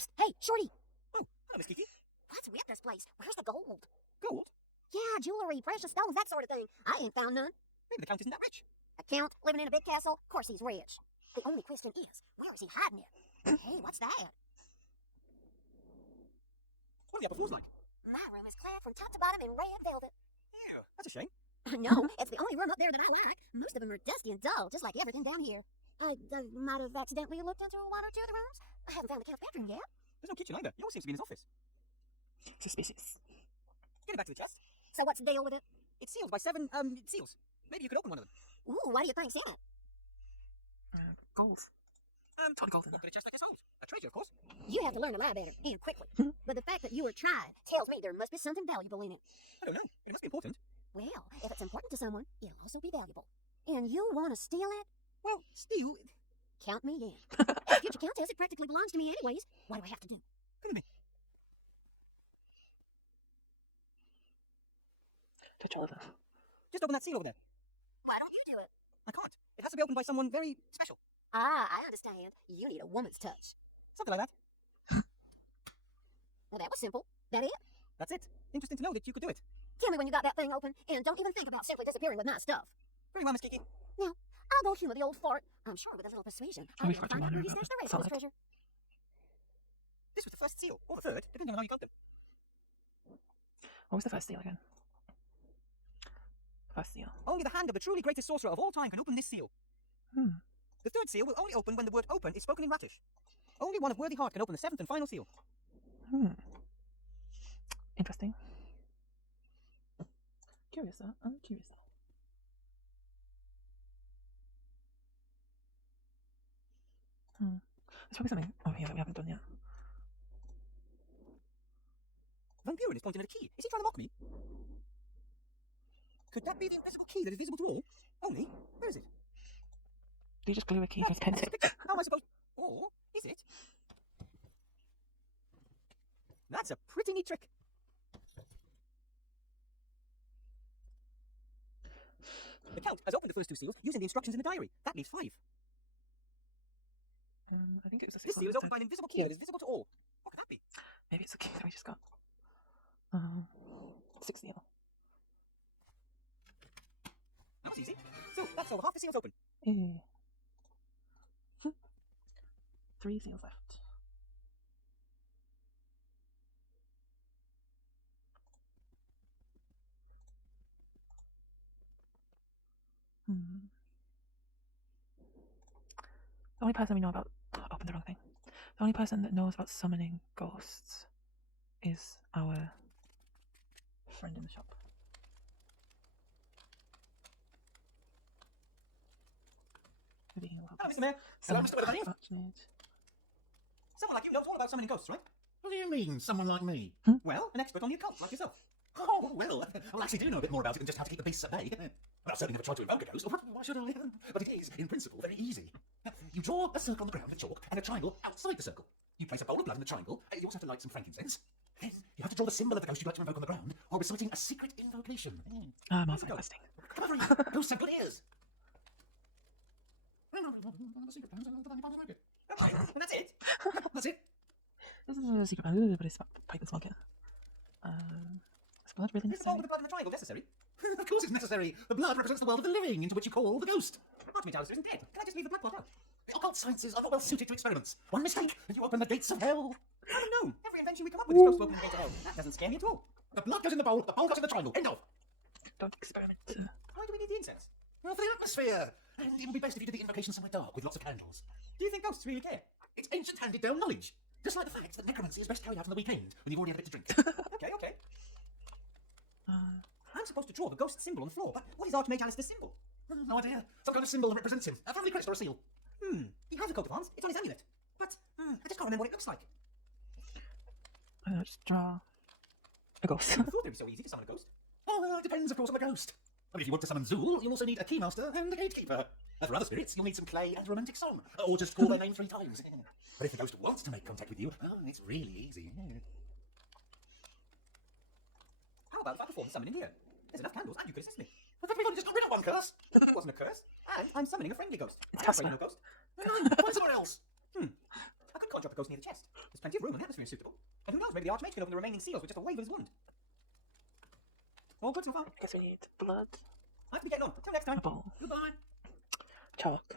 Psst, hey, Shorty! Oh, hello, Miss Kiki. What's with this place? Where's the gold? Gold? Yeah, jewelry, precious stones, that sort of thing. I ain't found none. Maybe the Count isn't that rich. A count living in a big castle? Of course he's rich. The only question is, where is he hiding it? Hey, what's that? What are the upper floors like? My room is clad from top to bottom in red velvet. Ew, that's a shame. No, it's the only room up there that I like. Most of them are dusty and dull, just like everything down here. I might have accidentally looked into one or two of the rooms. I haven't found the count's bedroom yet. There's no kitchen either. He always seems to be in his office. Suspicious. Getting back to the chest. So what's the deal with it? It's sealed by 7, seals. Maybe you could open one of them. Ooh, what do you think's in it? Gold. Totally gold in What there. could a chest like this hold? A treasure, of course. You have to learn to lie better, and quickly. But the fact that you were tried tells me there must be something valuable in it. I don't know. It must be important. Well, if it's important to someone, it'll also be valuable. And you want to steal it? Well, steal. Count me in. The future countess, it practically belongs to me anyways. What do I have to do? Come with me. Touch all of them. Just open that seal over there. Why don't you do it? I can't. It has to be opened by someone very special. Ah, I understand. You need a woman's touch. Something like that. Well, that was simple. That it? That's it. Interesting to know that you could do it. Tell me when you got that thing open, and don't even think about simply disappearing with my stuff. Very well, Miss Kiki. Now, I'll go humour the old fart. I'm sure with a little persuasion, I'll we be able to forgot find out to where he wonder stashed the about rest of his solid. treasure. This was the first seal, or the third, depending on how you got them. What was the first seal again? First seal. Only the hand of the truly greatest sorcerer of all time can open this seal. Hmm. The third seal will only open when the word open is spoken in Ratish. Only one of worthy heart can open the seventh and final seal. Hmm. Interesting. Curious though. I'm curious though. Hmm. There's probably something over here that we haven't done yet. Van Buren is pointing at a key. Is he trying to mock me? Could that be the invisible key that is visible to all? Only, where is it? Do you just glue a key to his pencil? How am I supposed... Or is it? That's a pretty neat trick. The Count has opened the first two seals using the instructions in the diary. That leaves 5. I think it was a This seal is opened by that- an invisible key that is visible to all. What could that be? Maybe it's a key that we just got. 6 seal. That was easy. So, that's over half the seals open. Eh. 3 seals left. The only person we know about... I opened the wrong thing. The only person that knows about summoning ghosts is our friend in the shop. Maybe he'll help Hello, us. Mr. Mayor. Hello, Mr. Weatherby. Fortunate. Someone like you knows all about summoning ghosts, right? What do you mean, someone like me? Well, an expert on the occult, like yourself. Oh, well, I actually do know a bit more about it than just how to keep the beasts at bay. Well, I've certainly never tried to invoke a ghost. Why should I? But it is, in principle, very easy. You draw a circle on the ground with chalk and a triangle outside the circle. You place a bowl of blood in the triangle. You also have to light some frankincense. Then you have to draw the symbol of the ghost you'd like to invoke on the ground while reciting a secret invocation. Multi-questing. Come on, ghosts have good ears. Okay, and that's it. That's it. This is a secret plan, but it's about pipe and smoke it. Is blood really Is the bowl necessary? with the blood in the triangle necessary? Of course it's necessary. The blood represents the world of the living, into which you call the ghost. Archmage Alistair isn't dead. Can I just leave the blood pot out? The occult sciences are not well suited to experiments. One mistake, and you open the gates of hell. I don't know. Every invention we come up with is close to opening the gate to hell. That doesn't scare me at all. The blood goes in the bowl goes in the triangle. End of. Don't experiment. Why do we need the incense? Well, for the atmosphere. And it would be best if you did the invocation somewhere dark with lots of candles. Do you think ghosts really care? It's ancient handed down knowledge. Just like the fact that necromancy is best carried out on the weekend when you've already had a bit to drink. Okay. I'm supposed to draw the ghost symbol on the floor, but what is Archmage Alistair's symbol? No idea. Some kind of symbol that represents him. A family crest or a seal. He has a coat of arms. It's on his amulet. But I just can't remember what it looks like. Just draw a ghost. I thought it would be so easy to summon a ghost. Oh, well, it depends, of course, on the ghost. I mean, if you want to summon Zool, you'll also need a keymaster and a gatekeeper. For other spirits, you'll need some clay and a romantic song. Or just call their name 3 times. But if the ghost wants to make contact with you, it's really easy. How about if I perform the summoning here? There's enough candles, and you could assist me. But we've only just got rid of one curse. It wasn't a curse, and I'm summoning a friendly ghost. It's I'm afraid Casper. of no ghost. Find somewhere else. I could conjure up a ghost near the chest. There's plenty of room, and the atmosphere is suitable. And who knows, maybe the Archmage can open the remaining seals with just a wave of his wand. All good so far. I guess we need blood, I have to be getting on. Till next time. a bowl, Goodbye. chalk. I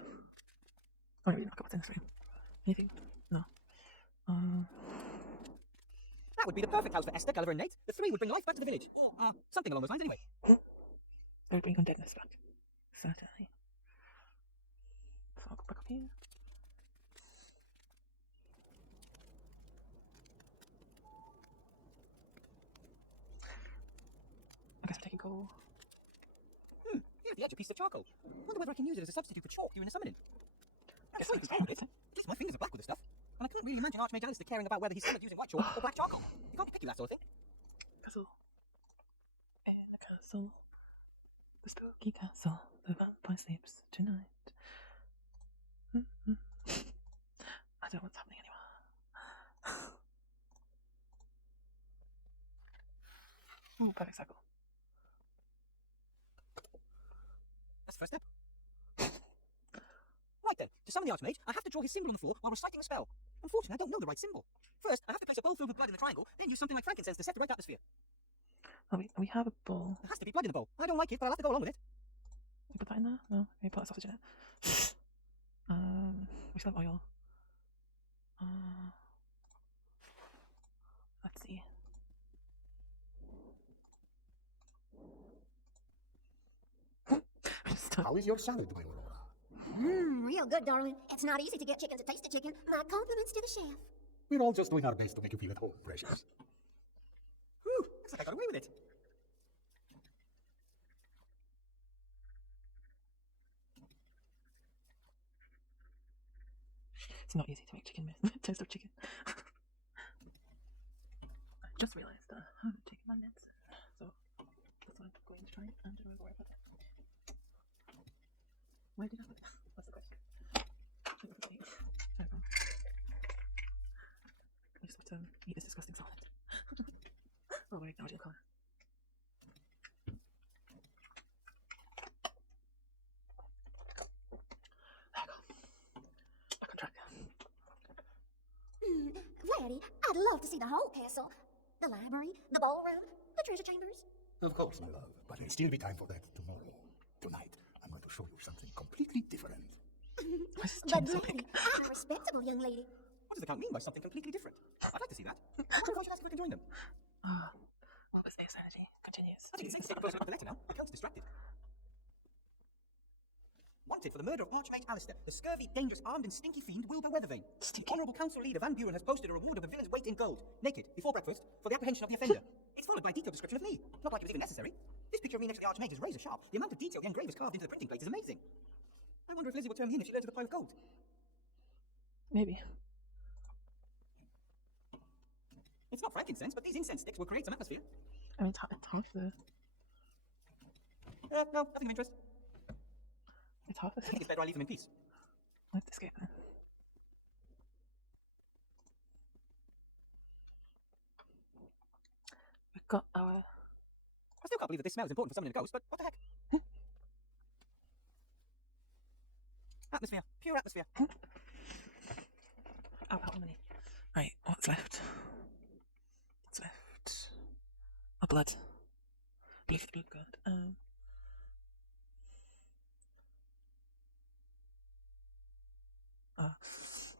don't really look at what's in this room. Anything? No. That would be the perfect house for Esther, Gulliver, and Nate. The 3 would bring life back to the village. Or something along those lines, anyway. They would bring undeadness back. Certainly. So I'll go back up here. I guess I'm taking coal. Here at the edge, a piece of charcoal. Wonder whether I can use it as a substitute for chalk during the summoning. I'm Guess sure you that's can with it. Just my fingers are black with this stuff. And I couldn't really imagine Archmage Alistair caring about whether he's summoned using white chalk or black charcoal. You can't be picky with that sort of thing. Castle. In the castle. The spooky castle. The vampire sleeps tonight. I don't know what's happening anymore. Perfect cycle. That's the first step. Right then, to summon the Archmage, I have to draw his symbol on the floor while reciting a spell. Unfortunately, I don't know the right symbol. First, I have to place a bowl filled with blood in the triangle, then use something like frankincense to set the right atmosphere. Oh, we have a bowl. There has to be blood in the bowl. I don't like it, but I'll have to go along with it. We put that in there? No, we put a sausage in it. We still have oil. Let's see. How is your salad, my Aurora? Real good, darling. It's not easy to get chicken to taste the chicken. My compliments to the chef. We're all just doing our best to make you feel at home, precious. Whew, looks like I got away with it. It's not easy to make chicken toast of chicken. I just realised that I haven't taken my medicine, so that's what I'm going to try and remember where I put it. Where did I put it? What's the question? I think I put it. I don't know. I just have to eat this disgusting salad. Oh, we're ignoring the colour. There we go. Back on track. Daddy, I'd love to see the whole castle. The library, the ballroom, the treasure chambers. Of course, my love, but there'll still be time for that tomorrow. Tonight, I'm going to show you something completely different. But Granny, I'm a respectable young lady. What does the Count mean by something completely different? I'd like to see that. I wonder if I should ask if I can join them. Well, this ace energy continues. I think it's safe to take a closer look at the letter now. The Count's distracted. Wanted for the murder of Archmage Alistair, the scurvy, dangerous, armed and stinky fiend Wilbur Weathervane. Honourable Council Leader Van Buren has posted a reward of a villain's weight in gold, naked, before breakfast, for the apprehension of the offender. It's followed by a detailed description of me. Not like it was even necessary. This picture of me next to the Archmage is razor sharp. The amount of detail the engravers carved into the printing plate is amazing. I wonder if Lizzie will turn me in if she learns of the pile of gold. Maybe. It's not frankincense, but these incense sticks will create some atmosphere. I mean, it's half the... No, nothing of interest. It's half the I think it's better I leave them in peace. Let's escape then. We've got our... I still can't believe that this smell is important for summoning a ghost, but what the heck? Atmosphere. Pure atmosphere. Oh, how many? Right, what's left? What's left? Oh, blood. Blood good.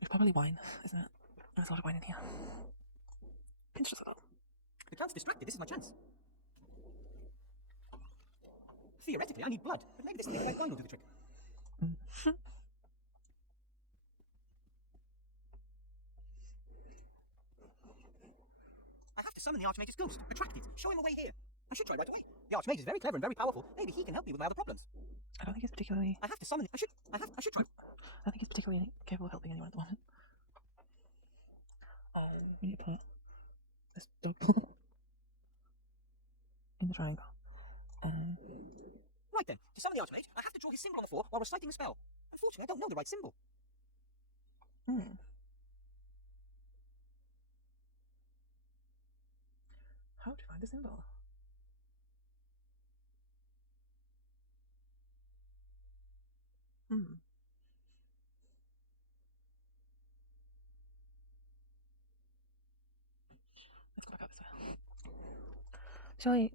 It's probably wine, isn't it? There's a lot of wine in here. Pinch just a little. The Count's distracted. This is my chance. Theoretically, I need blood, but maybe this thing like wine will do the trick. I have to summon the Archmage's ghost. Attract it. Show him a way here. I should try right away. The Archmage is very clever and very powerful. Maybe he can help me with my other problems. I don't think he's particularly... I have to summon it. I should try. I don't think he's particularly capable of helping anyone at the moment. We need to put this double in the triangle. Right then, to summon the Archmage, I have to draw his symbol on the floor while reciting a spell. Unfortunately, I don't know the right symbol. How to find the symbol? Let's go back up this way. Shall I...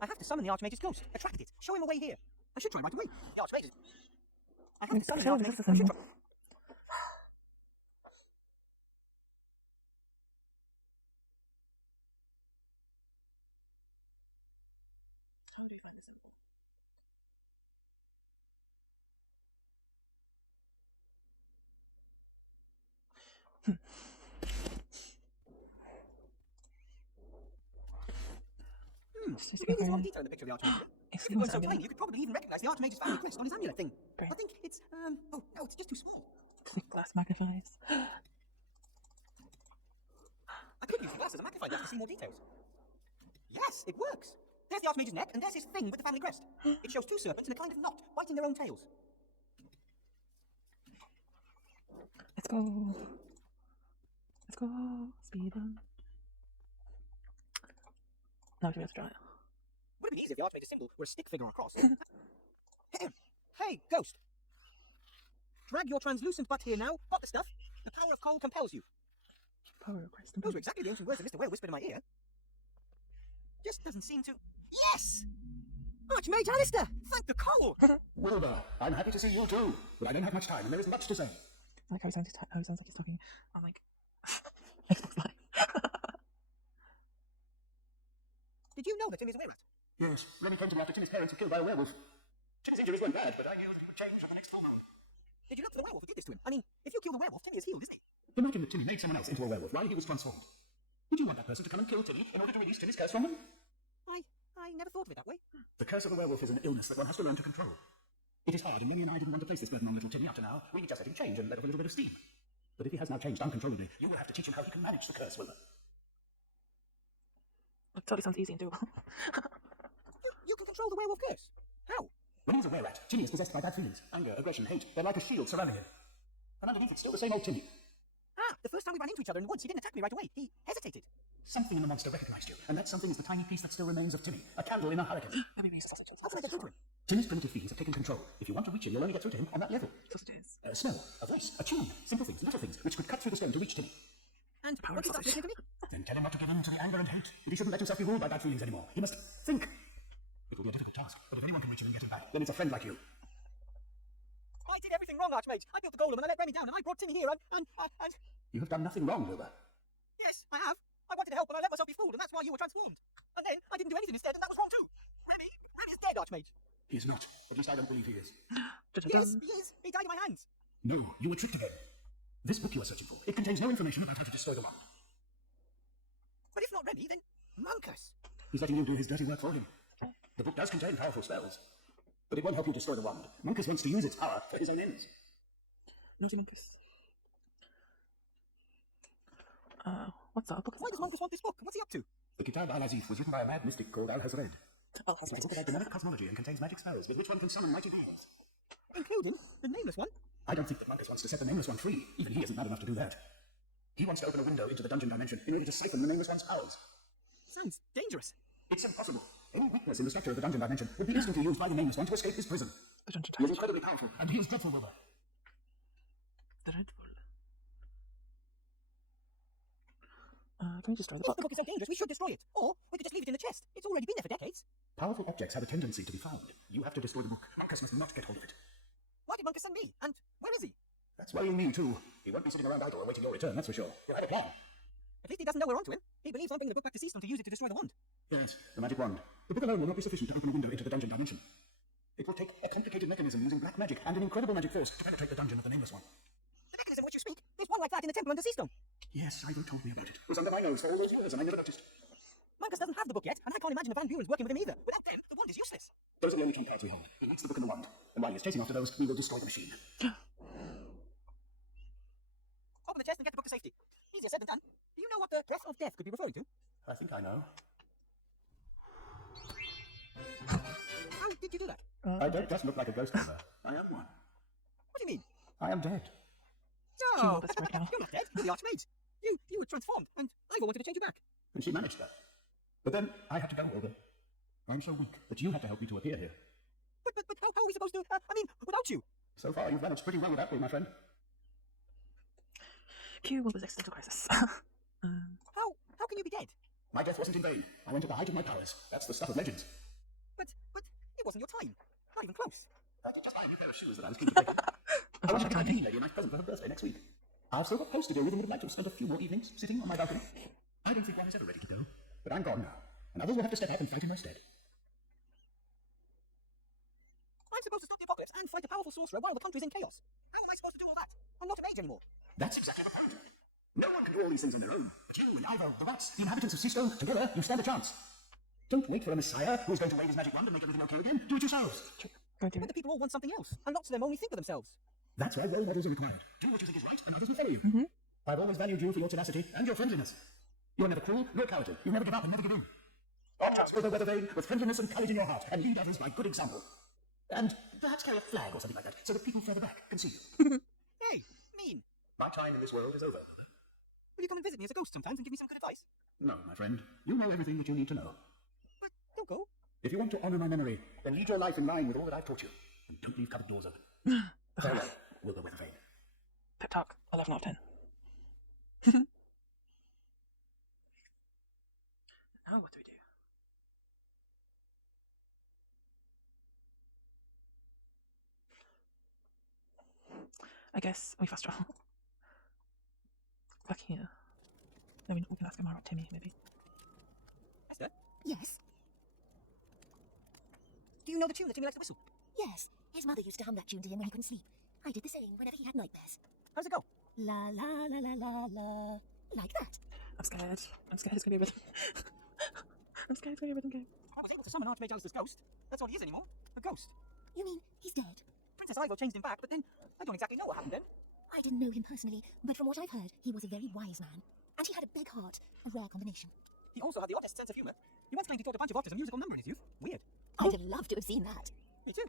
I have to summon the Archmage's ghost. Attract it. Show him a way here. I should try right away. The Archmage is... I have to summon the Archmage. I should try... There's one detail in the picture of the Archmage. If it weren't so tiny, you could probably even recognise the Archmage's family crest on his amulet thing. Great. I think it's, oh, no, it's just too small. Glass magnifies. I could use the glass as a magnifying glass to see more details. Yes, it works. There's the Archmage's neck, and there's his thing with the family crest. It shows two serpents in a kind of knot, biting their own tails. Let's go. Let's go. Speed on. Now we should be able to draw it. Would it be easy if the Archmage's symbol were a stick figure on a cross? Hey, ghost. Drag your translucent butt here now. Got the stuff. The power of coal compels you. Power of Christ. Those were exactly the ancient words that Mr. Whale whispered in my ear. Just doesn't seem to... Yes! Archmage Alistair! Thank the coal! Wilbur, I'm happy to see you too, but I don't have much time and there isn't much to say. I like how he sounds like he's talking on like Xbox Live. Did you know that Timmy's a werewolf? Yes, Lenny came to me after Timmy's parents were killed by a werewolf. Timmy's injuries weren't bad, but I knew that he would change on the next full moon. Did you look for the werewolf who did this to him? I mean, if you kill the werewolf, Timmy is healed, isn't he? Imagine that Timmy made someone else into a werewolf while he was transformed. Would you want that person to come and kill Timmy in order to release Timmy's curse from him? I never thought of it that way. The curse of a werewolf is an illness that one has to learn to control. It is hard, and Lenny and I didn't want to place this burden on little Timmy up to now. We just let him change and let off a little bit of steam. But if he has now changed uncontrollably, you will have to teach him how he can manage the curse, Wilbur. It totally sounds easy and doable. You can control the werewolf curse. How? When he's a were-rat, Timmy is possessed by bad feelings, anger, aggression, hate. They're like a shield surrounding him. And underneath it's still the same old Timmy. The first time we ran into each other in the woods, he didn't attack me right away. He hesitated. Something in the monster recognized you, and that something is the tiny piece that still remains of Timmy, a candle in a hurricane. Let me use sausages. How can I get through to him? Timmy's primitive feelings have taken control. If you want to reach him, you'll only get through to him on that level. Sausages. A smell, a voice, a tune, simple things, little things, which could cut through the stone to reach Timmy. And Power once he stops sausage. listening to me, Then tell him not to give in to the anger and hate. He shouldn't let himself be ruled by bad feelings anymore. He must think. It will be a difficult task, but if anyone can reach him and get him back, then it's a friend like you. I did everything wrong, Archmage. I built the golem and I let Remy down and I brought Timmy here and... You have done nothing wrong, Wilbur. Yes, I have. I wanted to help and I let myself be fooled and that's why you were transformed. And then I didn't do anything instead and that was wrong too. Remy is dead, Archmage. He is not. At least I don't believe he is. Yes, he is. He died in my hands. No, you were tricked again. This book you are searching for, it contains no information about how to destroy the wand. But if not Remy, then Monkus. He's letting you do his dirty work for him. The book does contain powerful spells, but it won't help you destroy the wand. Monkus wants to use its power for his own ends. Naughty Monkus. What's that? Why does Monkus want this book? What's he up to? The Kitab al-Aziz was written by a mad mystic called Al-Hazred. Oh, It's a book about demonic cosmology and contains magic spells with which one can summon mighty beings. Including the nameless one. I don't think that Monkus wants to set the Nameless One free. Even he isn't mad enough to do that. He wants to open a window into the dungeon dimension in order to siphon the Nameless One's powers. Sounds dangerous. It's impossible. Any weakness in the structure of the dungeon dimension would be instantly used by the Nameless One to escape his prison. The dungeon He is dimension. incredibly powerful, and he is dreadful, Wilbur. Dreadful. Can we destroy the If book? the book is so dangerous, we should destroy it. Or we could just leave it in the chest. It's already been there for decades. Powerful objects have a tendency to be found. You have to destroy the book. Monkus must not get hold of it. Why did Monkus send me? And where is he? That's worrying me, too. He won't be sitting around idle awaiting your return, that's for sure. He'll have a plan. At least he doesn't know we're onto him. He believes I'm bringing the book back to Seastone to use it to destroy the wand. Yes, the magic wand. The book alone will not be sufficient to open a window into the dungeon dimension. It will take a complicated mechanism using black magic and an incredible magic force to penetrate the dungeon of the Nameless One. The mechanism of which you speak, there's one like that in the temple under Seastone. Yes, Ivo told me about it. It was under my nose for all those years, and I never noticed. Monkus doesn't have the book yet, and I can't imagine the Van Burens working with him either. Without them, the wand is useless. Those are the only trump cards we hold. He needs the book and the wand. And while he is chasing after those, we will destroy the machine. Open the chest and get the book to safety. Easier said than done. Do you know what the breath of death could be referring to? I think I know. How did you do that? I don't just look like a ghost, Wilbur. I am one. What do you mean? I am dead. No, this right now. you're not dead. You're the Archmage. You were transformed, and Ivor wanted to change you back. And she managed that. But then I had to go, Wilbur. I'm so weak that you had to help me to appear here. But how are we supposed to? Without you. So far, you've managed pretty well without me, my friend. Q Wilbur's existential crisis. How can you be dead? My death wasn't in vain. I went at the height of my powers. That's the stuff of legends. But it wasn't your time. Not even close. I did just buy a new pair of shoes that I was keen to take. I want to give a tea lady a nice present for her birthday next week. I've still got posts to deal with and would like to spend a few more evenings sitting on my balcony. I don't think one is ever ready to go, but I'm gone now, and others will have to step up and fight in my stead. I'm supposed to stop the apocalypse and fight a powerful sorcerer while the country's in chaos. How am I supposed to do all that? I'm not a mage anymore. That's exactly the point. No one can do all these things on their own. But you and Ivo, the rats, the inhabitants of Seastone, together, you stand a chance. Don't wait for a messiah who is going to wave his magic wand and make everything okay again. Do it yourselves. Go do But it. the people all want something else, and lots of them only think of themselves. That's why role models are required. Do what you think is right, and others will follow you. Mm-hmm. I've always valued you for your tenacity and your friendliness. You're never cruel, nor cowardly. You never give up and never give in. Always with a weather vane, with friendliness and courage in your heart, and lead others by good example. And perhaps carry a flag or something like that, so that people further back can see you. Hey, mean. My time in this world is over. Will you come and visit me as a ghost sometimes and give me some good advice? No, my friend. You know everything that you need to know. But don't go. If you want to honor my memory, then lead your life in line with all that I've taught you. And don't leave cupboard doors open. Farewell, Wilbur Weathervane. Pep talk, 11 out of 10. Now what do we do? I guess we fast travel back here. I mean, we can ask him about Timmy, maybe. Esther, Yes, do you know the tune that Timmy likes to whistle? yes. His mother used to hum that tune to him when he couldn't sleep. I did the same whenever he had nightmares. How does it go? La la la la la la. Like that. I'm scared. I'm scared it's gonna be a rhythm. I'm scared it's gonna be a rhythm game. I was able to summon Archmage Alistair's ghost. That's all he is anymore. A ghost. You mean he's dead? Princess Ivo changed him back, but then I don't exactly know what happened then. I didn't know him personally, but from what I've heard, he was a very wise man. And he had a big heart, a rare combination. He also had the oddest sense of humour. He once claimed he taught a bunch of otters a musical number in his youth. Weird. I'd have loved to have seen that. Me too.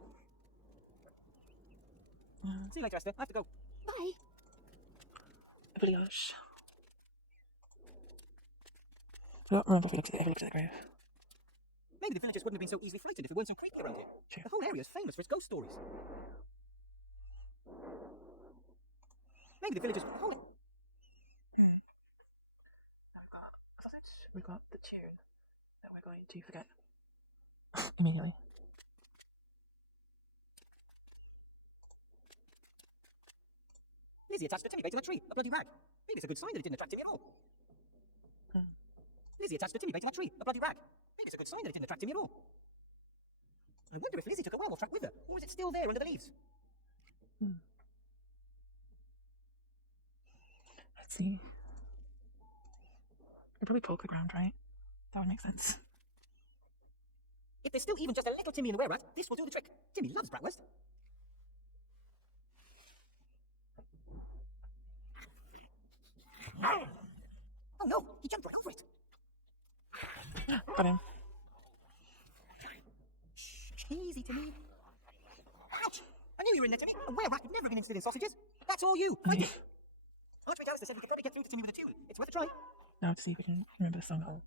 See you later, Esther. I have to go. Bye. Village. I don't remember if we looked at the grave. Maybe the villagers wouldn't have been so easily frightened if it weren't so creepy around here. True. The whole area is famous for its ghost stories. Maybe the villagers... Hold it. Sausage. We've got the tune that we're going to forget immediately. Lizzie attached a Timmy bait to that tree. A bloody rag. Maybe it's a good sign that it didn't attract Timmy at all. Lizzie attached a Timmy bait to that tree. A bloody rag. Maybe it's a good sign that it didn't attract Timmy at all. I wonder if Lizzie took a werewolf track with her, or is it still there under the leaves? Let's see. I'd probably poke the ground, right? That would make sense. If there's still even just a little Timmy in the were-rat, this will do the trick. Timmy loves Bratwurst. Oh no, he jumped right over it. Got him. Shh, easy, Timmy. Ouch! I knew you were in there, Timmy. A were-rat would never have been interested in sausages. That's all you. Fight it. Archmage Alistair said we could probably get through to Timmy with a tune. It's worth a try. Now to see if we can remember the song at all.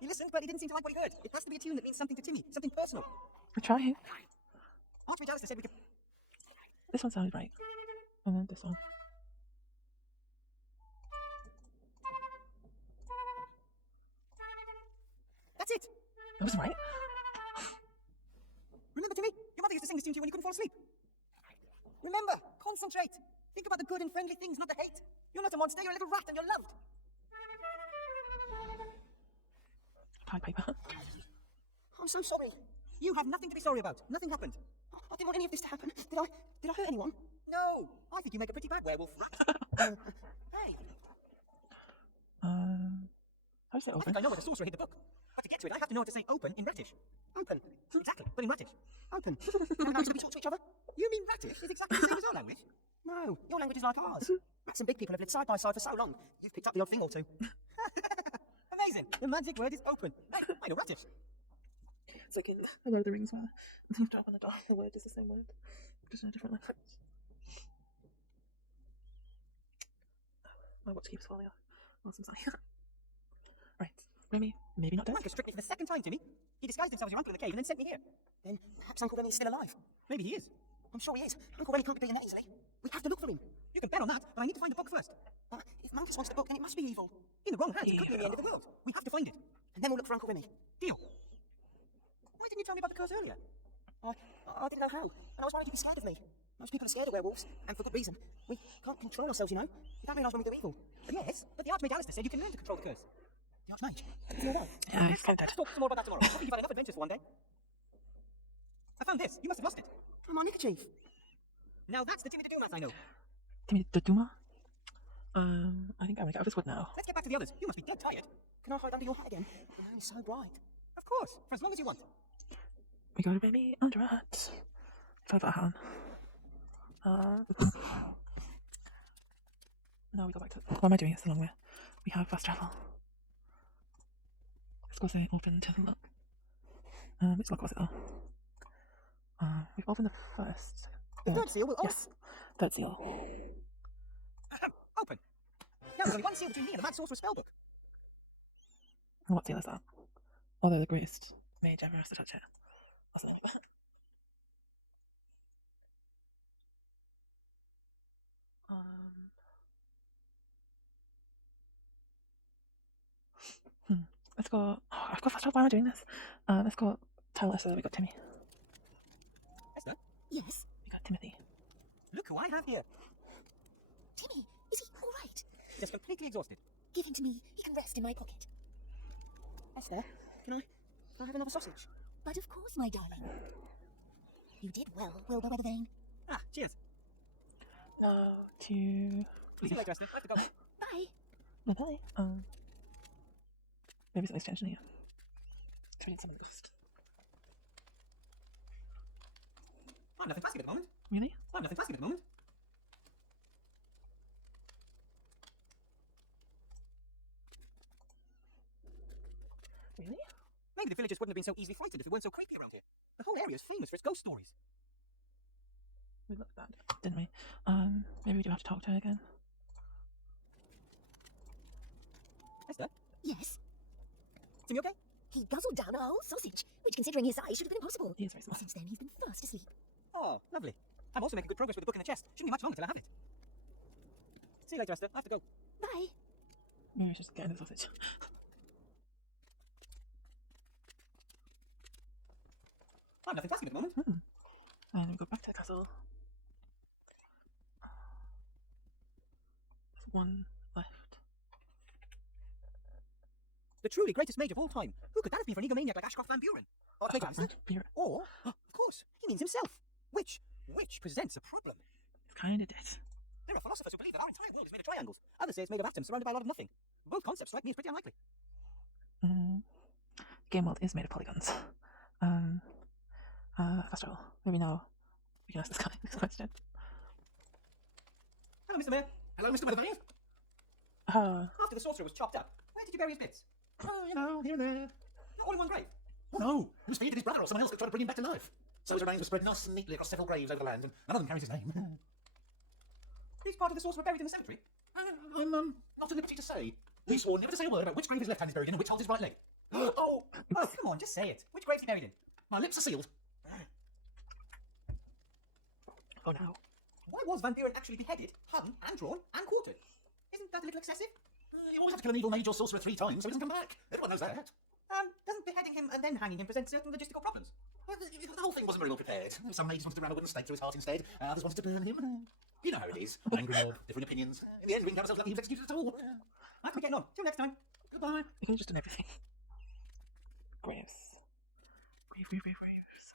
He listened, but he didn't seem to like what he heard. It has to be a tune that means something to Timmy, something personal. We're trying. Archmage Alistair said we could... This one sounded right. And then this one. That's it. That was right. Remember, Timmy? Your mother used to sing this tune to you when you couldn't fall asleep. Remember, concentrate. Think about the good and friendly things, not the hate. You're not a monster, you're a little rat and you're loved. Pad paper. I'm so sorry. You have nothing to be sorry about. Nothing happened. I didn't want any of this to happen. Did I hurt anyone? No. I think you make a pretty bad werewolf rat. Hey. How does it I open? think I know where the sorcerer hid the book. But to get to it, I have to know how to say open in British. Open. Exactly, but in Rattish. Open. Can we be taught to each other? You mean Rattish is exactly the same as our language? No, your language is like ours. Rats and big people have lived side by side for so long. You've picked up the odd thing or two. Amazing. The magic word is open. Hey, I know Rattish. It's like in The Lord of the Rings where you have to open the door. The word is the same word, just in a different language. My watch keeps falling off. Awesome sign. Right. Remy, maybe not dead. Marcus tricked me for the second time, Timmy. He disguised himself as your uncle in the cave and then sent me here. Then perhaps Uncle Remy is still alive. Maybe he is. I'm sure he is. Uncle Remy can't be beaten easily. We have to look for him. You can bet on that, but I need to find the book first. But if Marcus wants the book, then it must be evil. In the wrong hands, it could be the end of the world. We have to find it. And then we'll look for Uncle Remy. Deal. Why didn't you tell me about the curse earlier? I didn't know how. And I was worried you'd be scared of me. Most people are scared of werewolves, and for good reason. We can't control ourselves, you know. We don't realise when we do evil. Yes, but the Archmage Alistair said you can learn to control the curse. The Archmage? Is he all right? Yeah, he's kind of dead. Let's talk some more about that tomorrow. I think you've had enough adventures for one day. I found this. You must have lost it. My neckerchief. Now that's the Timmy the Doomas I know. Timmy the Duma? I think I'm gonna get out of this wood now. Let's get back to the others. You must be dead tired. Can I hide under your hat again? The moon is so bright. Of course, for as long as you want. We go to Remy under a hat. Try that hat on. Now we go back to. Why am I doing it so long way? We have fast travel. Let's go say open to look. Which lock was it though? We've opened the first. The third seal will open. Yes, third seal. Open. Now there's only one seal between me and the mad sorcerer's spellbook. And what seal is that? Oh, they're the greatest mage ever has to touch it. Or something like that. let's go. Oh, I've got fast travel. Why am I doing this? Let's go tell us that we got Timmy. Esther, Yes? We got Timothy. look who I have here. Timmy, is he all right? Just completely exhausted. Give him to me. He can rest in my pocket. Esther, can I have another sausage? But of course, my darling. You did well, Wilbur Weathervane. Ah, cheers. No, to See you later, Esther. I have to go. Bye. my belly. Maybe something's changed in here. Try and summon the ghost. I'm nothing fasting at the moment. Really? I'm nothing fasting at the moment. Really? Maybe the villagers wouldn't have been so easily frightened if it weren't so creepy around here. The whole area is famous for its ghost stories. We looked at that, didn't we? Maybe we do have to talk to her again. Esther, Yes? Timmy okay? He guzzled down a whole sausage, which, considering his size, should have been impossible. He is very smart. Since then, he's been fast asleep. Oh, lovely. I'm also making good progress with the book in the chest. Shouldn't be much longer till I have it. See you later, Esther. I have to go. Bye. Maybe we should just get in the sausage. I'm nothing fasting at the moment. And we go back to the castle. There's one left. The truly greatest mage of all time. Who could that have been for an egomaniac like Ashcroft Van Buren? Or Craig Ansett? Beer. Or, of course, he means himself. Which presents a problem. It's kind of dead. There are philosophers who believe that our entire world is made of triangles. Others say it's made of atoms surrounded by a lot of nothing. Both concepts strike me as pretty unlikely. Game world is made of polygons. Fast travel. Maybe now we can ask this guy this question. Hello, Mr. Mayor. Hello, Mr. Weathervane. After the sorcerer was chopped up, where did you bury his bits? Oh, you know, here and there. Not all in one grave. Oh, no. It was feared his brother or someone else that tried to bring him back to life. So his remains were spread nice and neatly across several graves over the land, and none of them carries his name. Is part of the sorcerer buried in the cemetery? I'm not at liberty to say. He swore never to say a word about which grave his left hand is buried in and which holds his right leg. Oh, come on, just say it. Which grave's he buried in? My lips are sealed. Oh no. Why was Van Buren actually beheaded, hung, and drawn, and quartered? Isn't that a little excessive? You always have to kill an evil mage or sorcerer 3 times so he doesn't come back. Everyone knows that. Doesn't beheading him and then hanging him present certain logistical problems? Well, the whole thing wasn't very well prepared. Some mages wanted to ram a wooden stake through his heart instead. Others wanted to burn him. You know how it is. Angry mob, different opinions. In the end, we didn't have ourselves lucky he was executed at all. I have to be getting on. Till next time. Goodbye. We can just do everything. Graves. Graves.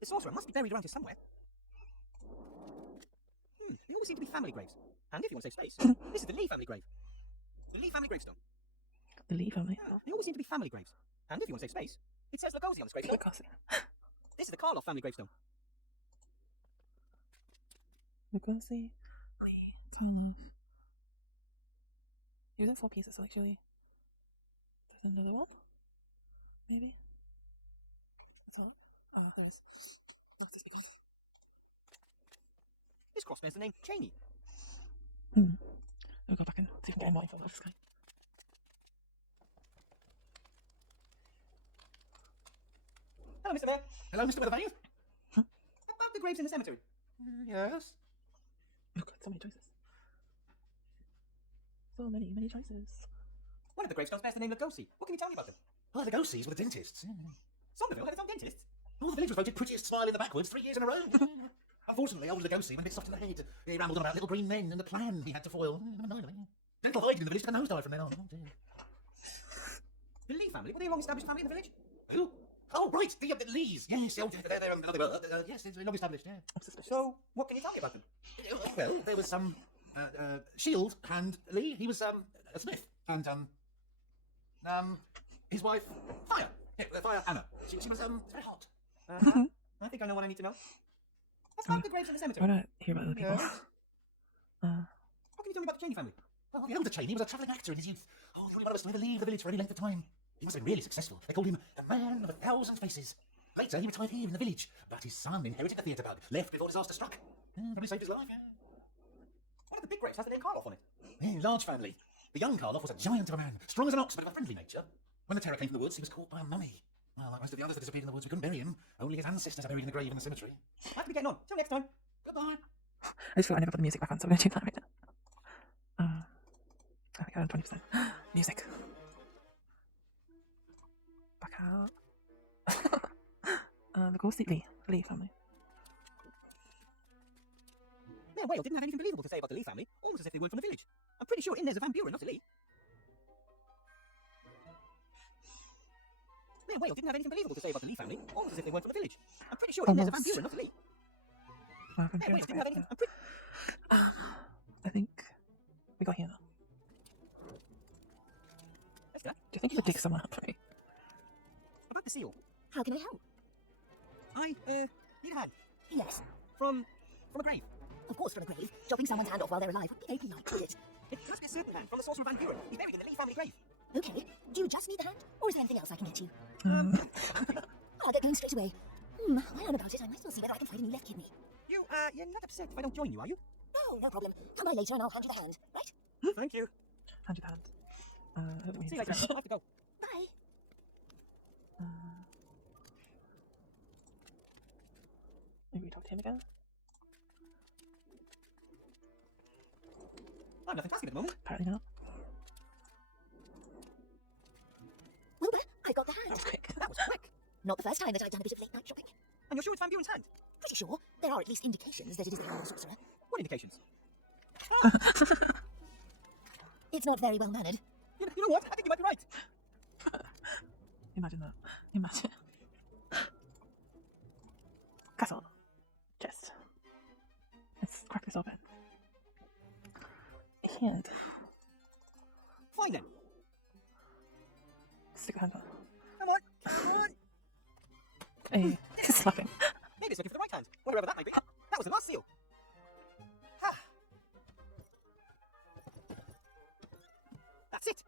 The sorcerer must be buried around here somewhere. They always seem to be family graves. And if you want to save space, this is the Lee family grave. The Lee family gravestone. The Lee family. They always seem to be family graves. And if you want to save space, it says Lugosi on this gravestone. This is the Karloff family gravestone. Lugosi. Lee. Karloff. He was in 4 pieces, so actually there's another one. Maybe. So, please. What's this because? This cross bears the name Cheney. We'll go back and see if we can get more info about this guy. Hello, Mr. Mayor. Hello, Mr. Weathervane. About the graves in the cemetery. Yes. Oh god, so many choices. So many choices. One of the gravestones bears the name Lugosi. What can you tell me about them? Oh, the ghosties were the dentists. Somerville had its own dentist. Oh, the village was voted prettiest smile in the backwoods 3 years in a row. Unfortunately, old Lugosi went a bit soft in the head. He rambled on about little green men and the plan he had to foil. Dental hygiene in the village took a nosedive from then on. Oh, dear. The Lee family, were they a long-established family in the village? Who? Oh, right, the Lees. Yes, they're yes, they're long established, yeah. I'm suspicious. So, what can you tell me about them? Well, there was some Shield and Lee. He was a Smith, and his wife Fire. Yeah, Fire Anna. She was very hot. I think I know what I need to know. What's about the graves in the Why cemetery? not hear about other people? Yes. What can you tell me about the Cheney family? Well, you know the Cheney was a travelling actor in his youth. Oh, the only one of us to ever leave the village for any length of time. He must have been really successful. They called him a man of 1,000 faces. Later, he retired here in the village, but his son inherited the theatre bug, left before disaster struck. Probably saved his life, yeah. One of the big graves has the name Karloff on it. Large family. The young Karloff was a giant of a man, strong as an ox, but of a friendly nature. When the terror came from the woods, he was caught by a mummy. Well, like most of the others that disappeared in the woods, we couldn't bury him. Only his ancestors are buried in the grave in the cemetery. I have to be getting on. Till next time. Goodbye. I just feel I never put the music back on, so I'm going to do that right now. I think I'm on 20%. Music. have the ghostly Lee family. Mayor Whale didn't have anything believable to say about the Lee family, almost as if they weren't from the village. I'm pretty sure in there's a Van Buren, not a Lee. Mayor Whale didn't have anything believable to say about the Lee family, almost as if they weren't from the village. I'm pretty sure in there's a Van Buren, not a Lee. Mayor Whale didn't have anything. I think we got here now. That's that. Do you think you could dig someone up for me? About the seal. How can I help? I need a hand. Yes. From a grave. Of course, from a grave. Chopping someone's hand off while they're alive would be very polite, would it? It must be a certain man from the sorcerer Van Buren. He's buried in the Lee family grave. Okay. Do you just need the hand? Or is there anything else I can get you? I'll get going straight away. While I'm about it, I might as well see whether I can find a new left kidney. You're not upset if I don't join you, are you? No problem. Come by later and I'll hand you the hand, right? Thank you. Hand you the hand. See you later. I have to go. Bye. Maybe we talk to him again? I'm nothing passive at the moment. Apparently not. Wilbur, I got the hand. That was quick. That was quick. Not the first time that I've done a bit of late night shopping. And you're sure it's Van Buren's hand? Pretty sure. There are at least indications that it is the hand of the sorcerer. What indications? It's not very well mannered. You know what? I think you might be right. Imagine that. Imagine. Castle. Chest. Let's crack this open. And Fine then. stick a hand on. Come on. Come on. Hey, it's laughing. Maybe it's looking for the right hand. Wherever that might be. That was the last seal. That's it.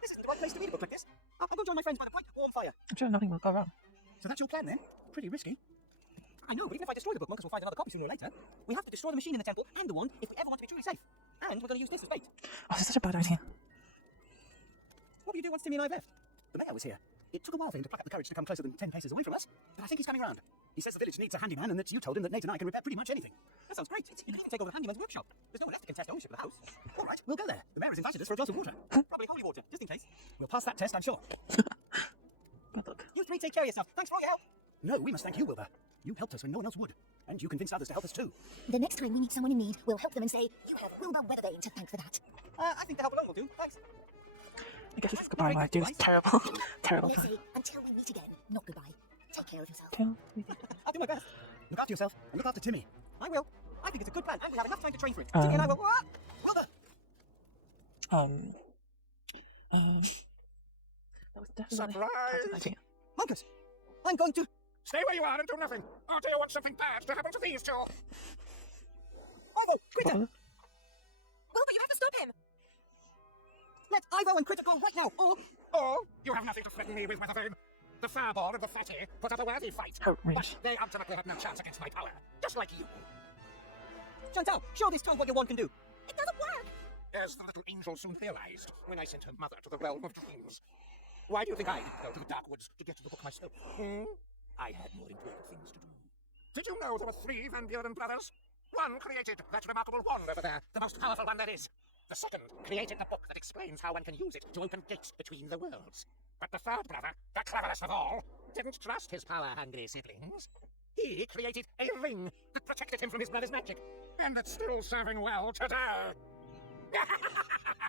This isn't the right place to read a book like this. I'll go join my friends by the bright, warm fire. I'm sure nothing will go wrong. So that's your plan then? Pretty risky. I know, but even if I destroy the book, Monkus will find another copy sooner or later. We have to destroy the machine in the temple and the wand if we ever want to be truly safe. And we're going to use this as bait. Oh, this is such a bad idea. What will you do once Timmy and I have left? The mayor was here. It took a while for him to pluck up the courage to come closer than 10 paces away from us, but I think he's coming round. He says the village needs a handyman and that you told him that Nate and I can repair pretty much anything. That sounds great. You can even take over the handyman's workshop. There's no one left to contest ownership of the house. All right, we'll go there. The mayor has invited us for a glass of water. Probably holy water, just in case. We'll pass that test, I'm sure. Good luck. You three take care of yourself. Thanks for all your help. No, we must thank you, Wilbur. You helped us when no one else would. And you convinced others to help us too. The next time we meet someone in need, we'll help them and say, you have Wilbur Weatherbane to thank for that. I think the help alone will do. Thanks. I guess this is goodbye, Mike. It was terrible. Terrible. Let's say, until we meet again, not goodbye. Take care of yourself. I'll do my best. Look after yourself and look after Timmy. I will. I think it's a good plan and we have enough time to train for it. Timmy and I will... Wilbur! That was definitely... Surprise! Monkus, I'm going to... Stay where you are and do nothing. Or do you want something bad to happen to these two? Ivo, Critter! Wilbur, you have to stop him! Let Ivo and Critter go right now, or... Oh, you have nothing to threaten me with, Weatherbane. The Fireball and the Fatty put up a worthy fight. Outrage. But they ultimately had no chance against my power. Just like you. Chantal, show this toad what your wand can do. It doesn't work! As the little angel soon realized when I sent her mother to the realm of dreams. Why do you think I didn't go to the dark woods to get to the book myself? I had more important things to do. Did you know there were 3 Van Buren brothers? One created that remarkable wand over there, the most powerful one there is. The second created the book that explains how one can use it to open gates between the worlds. But the third brother, the cleverest of all, didn't trust his power-hungry siblings. He created a ring that protected him from his brother's magic, and that's still serving well today.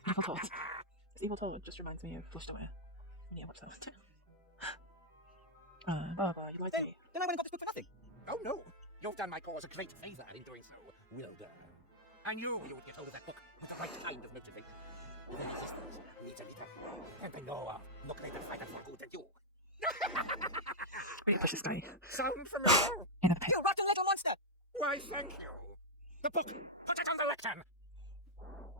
Evil Toad. This Evil Toad just reminds me of Flushed Away. Yeah, watch that. Baba, you lied to me. Then I went and got this book for nothing. Oh no, you've done my cause a great favor in doing so. Well done. I knew you would get hold of that book with the right kind of motivation. The resistance needs a leader, and I know no greater fighter for good than you. Push this guy. Sound familiar? In a pit. You rotten little monster! Why, thank you. The book, put it on the lectern.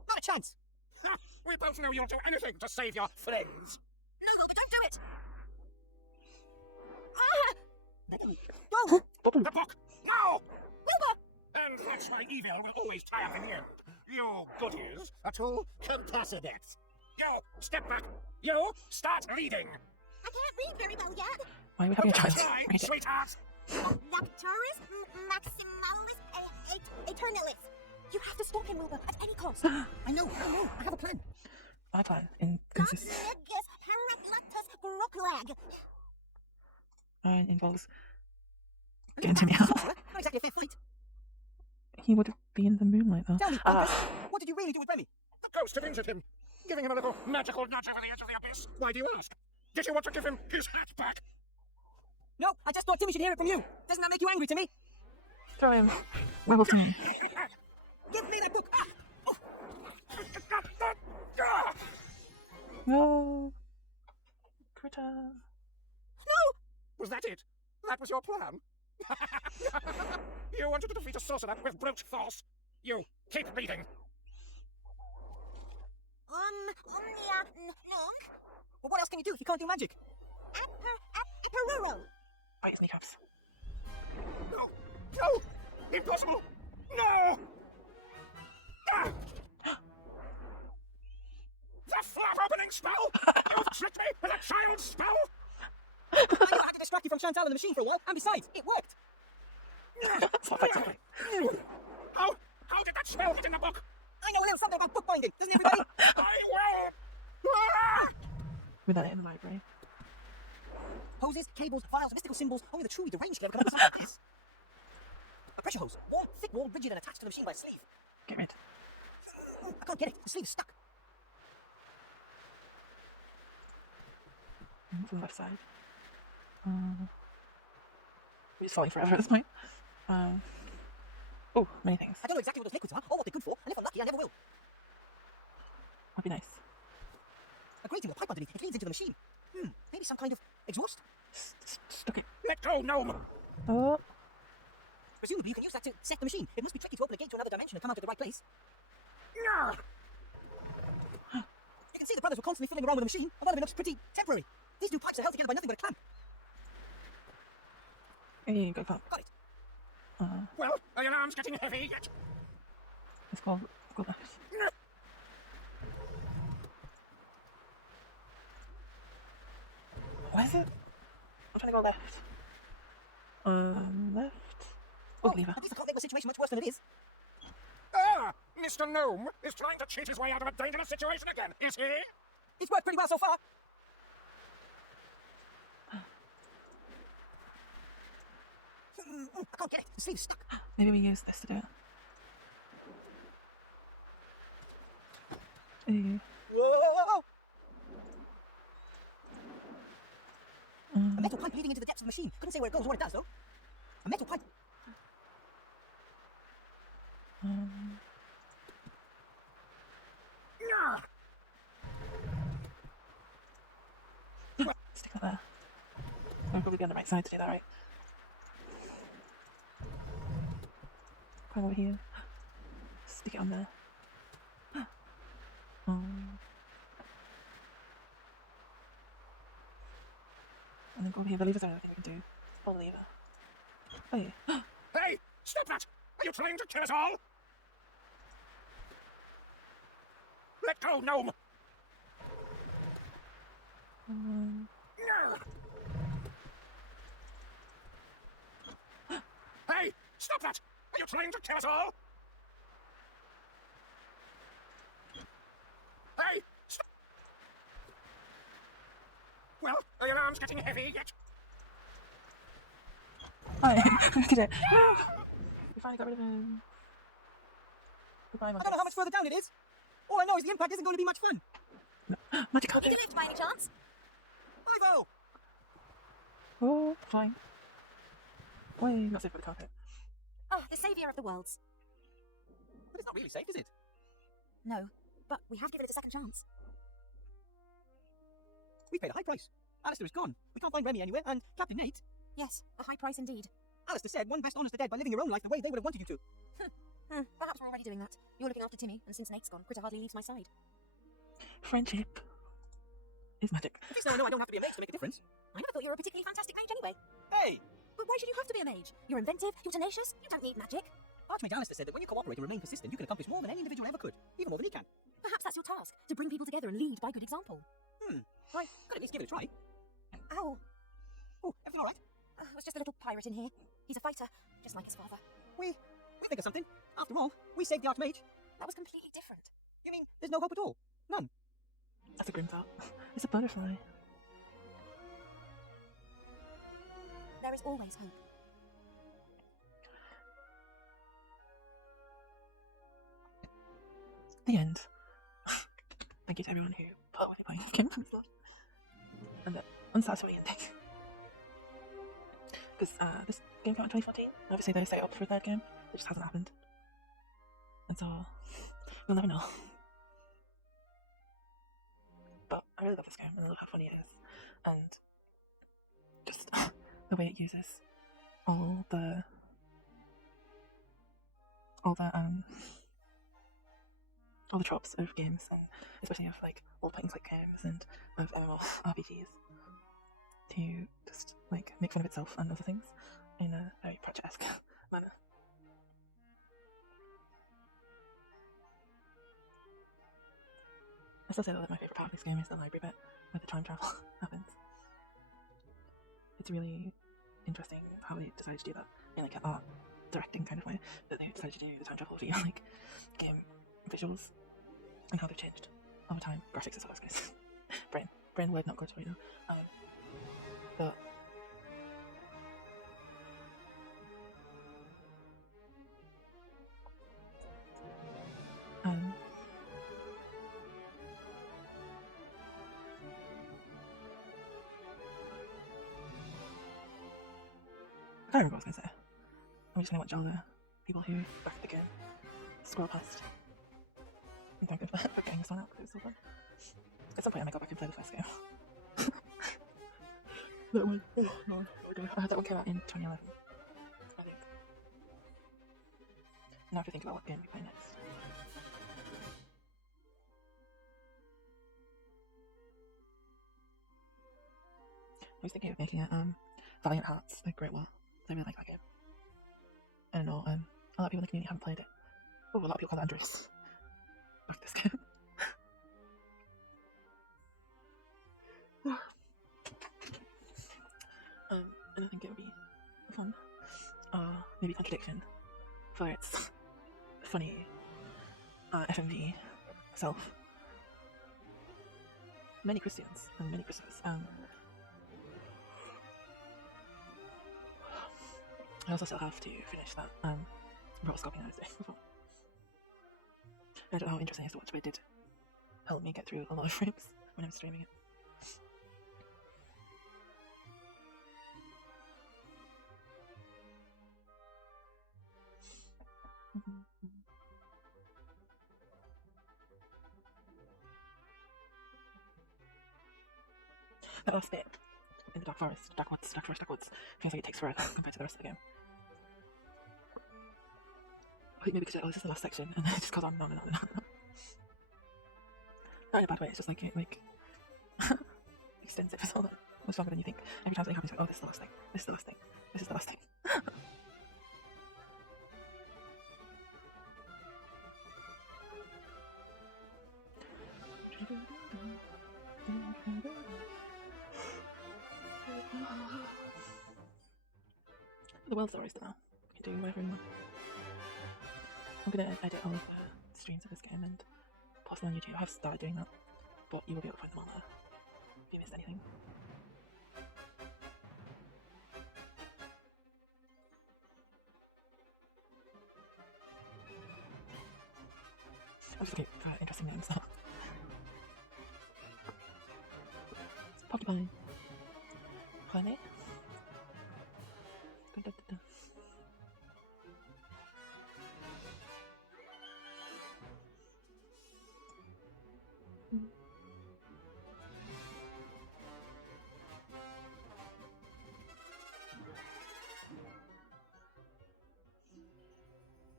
Not a chance. Ha, we both know you'll do anything to save your friends. No, Wilbur, don't do it! Go! The book, now! Wilbur! And that's why evil will always triumph in the end. You goodies are too compassionate. You, step back. You, start reading. I can't read very well yet. Why are we having a chance? Try, Read it. sweetheart. Rapturus, Maximalis, Eternalis. You have to stop him, Wilbur, at any cost. I know, I have a plan. My plan consists and involves getting Timmy out. Not exactly a fair fight. He would be in the moonlight though. Tell me, Marcus, what did you really do with Remy? The ghost had injured him, giving him a little magical nudge over the edge of the abyss. Why do you ask? Did you want to give him his hat back? No, I just thought Timmy should hear it from you. Doesn't that make you angry, Timmy? Throw him. Werewolf Timmy. Give me that book. No. Critter. No! Was that it? That was your plan? You wanted to defeat a sorcerer with brute force? You keep reading. Well, what else can you do if you can't do magic? Bite his kneecaps. No! No! Impossible! No! Ah! The flap opening spell! You've tricked me with a child's spell! I knew I had to distract you from Chantal and the machine for a while, and besides, it worked. How did that spell get in the book? I know a little something about bookbinding, doesn't everybody? I will! Ah! Without it in the library. Hoses, cables, files, mystical symbols, only the truly deranged clever can understand this. A pressure hose, thick walled, rigid and attached to the machine by a sleeve. Get rid. I can't get it, the sleeve is stuck. From the left side. We're just falling forever at this point. Oh, many things. I don't know exactly what those liquids are, or what they're good for, and if I'm lucky, I never will. That'd be nice. A grating or pipe underneath, it leads into the machine. Maybe some kind of exhaust? Stuck it. Let go, gnome! Oh. Presumably you can use that to set the machine. It must be tricky to open a gate to another dimension and come out at the right place. Ah! You can see the brothers were constantly fiddling around with the machine, and one of them looks pretty temporary. These two pipes are held together by nothing but a clamp. There you go, clock. Got it. Well, are your arms getting heavy yet? Let's go left. What is it? I'm trying to go left. Left. Oh, lever. At least I can't make the situation much worse than it is. Ah! Mr. Gnome is trying to cheat his way out of a dangerous situation again, is he? It's worked pretty well so far. I can't get it. The sleeve's stuck. Maybe we use this to do it. Ooh. Whoa! A metal pipe leading into the depths of the machine. Couldn't say where it goes or what it does, though. A metal pipe. Ah! Stick it there. We'll probably be on the right side to do that, right? Come over here. Stick it on there. And then go over here. The levers are everything we can do. Pull the lever. Oh yeah. Hey! Stop that! Are you trying to kill us all? Let go, gnome! Hey! Stop that! Are you trying to kill us all? Hey! Stop! Well, are your arms getting heavy yet? Alright, look at it. We finally got rid of him. Goodbye, I don't know how much further down it is. All I know is the impact isn't going to be much fun. Magic Did you carpet. lift by any chance? Ivo! Oh, fine. Wait, not safe for the carpet. Oh, the saviour of the worlds. But it's not really safe, is it? No, but we have given it a second chance. We paid a high price. Alistair is gone. We can't find Remy anywhere, and Captain Nate... Yes, a high price indeed. Alistair said one best honours the dead by living your own life the way they would have wanted you to. Perhaps we're already doing that. You're looking after Timmy, and since Nate's gone, Critter hardly leaves my side. Friendship is magic. At least now I know I don't have to be a mage to make a difference. I never thought you were a particularly fantastic mage anyway. Hey! But why should you have to be a mage? You're inventive, you're tenacious, you don't need magic. Archmage Alistair said that when you cooperate and remain persistent, you can accomplish more than any individual ever could. Even more than he can. Perhaps that's your task, to bring people together and lead by good example. Right, could at least give it a try. Ow. Oh, everything alright? There's just a little pirate in here. He's a fighter, just like his father. We'll think of something. After all, we saved the Archmage. That was completely different. You mean there's no hope at all? None? a grim thought. It's a butterfly. There is always hope. The end. Thank you to everyone who put up with me playing the game and stuff. And the unsatisfying ending. Because this game came out in 2014. Obviously they set it up for a third game. It just hasn't happened. And so, you'll never know. But I really love this game, and I love how funny it is. And just the way it uses all the tropes of games, and especially of like old point and click games and of MMORPGs, to just like make fun of itself and other things in a very Pratchett-esque manner. I still say that my favourite part of this game is the library bit where the time travel happens. It's really interesting how they decided to do that in like an art directing kind of way, that they decided to do the time travel via like game visuals and how they've changed over time. Graphics as well, guys. brain word not good right now. But I can't remember what I was going to say. I'm just going to watch all the people who back the game scroll past. I'm thank God for getting this one out because it was so fun. At some point I might go back and play the first game. That one. Oh no. That one came out in 2011, I think. Now I have to think about what game we play next. I was thinking of making it Valiant Hearts, like Great War. I really like that game. I don't know, a lot of people in the community haven't played it. Oh, a lot of people call it Andrews. Fuck this game. And I think it would be fun. Maybe contradiction for its funny FMV self. Many Christians and many Christmas. I also still have to finish that rotoscoping I was doing before. I don't know how interesting it is to watch, but it did help me get through a lot of frames when I was streaming it. That last bit in the dark woods, feels like it takes forever compared to the rest of the game. I think maybe because this is the last section and then it just goes on and on and on and on. Not in a bad way, it's just like it extends it for so much longer than you think. Every time something happens, like, oh, this is the last thing, this is the last thing, this is the last thing. The world stories now. You can do whatever you want. I'm gonna edit all of the streams of this game and post them on YouTube. I have started doing that, but you will be able to find them on there if you missed anything. I'm just looking for interesting names now. Porcupine. Planet.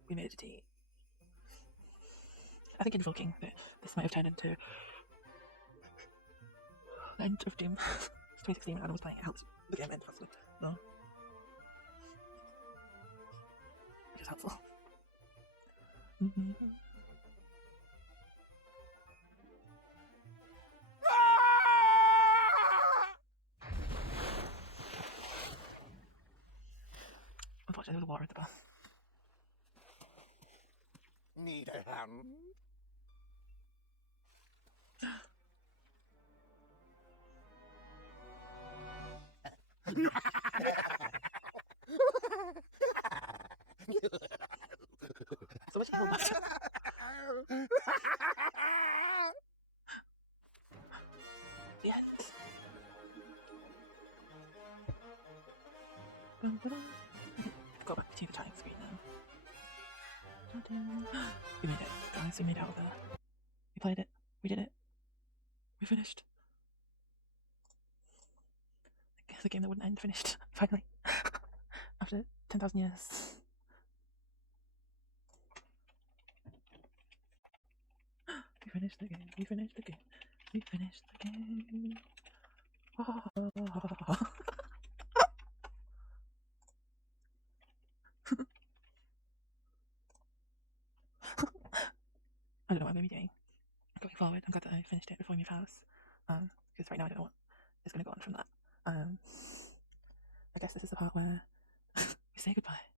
We made it to tea. I think invoking that this might have turned into the end of Doom. It's 2016 when Adam was playing it helped the game end faster. No. Which is helpful. Unfortunately, there was water at the bath. Need a hand? So much evil butter. The end. Go back to the chatting screen now. We made it, guys. We made it out there. We played it. We did it. We finished. The game that wouldn't end finished, finally. After 10,000 years. We finished the game. We finished the game. We finished the game. I don't know what I'm going to be doing going forward. I'm glad that I finished it before we move house. Because right now I don't know what is going to go on from that. I guess this is the part where we say goodbye.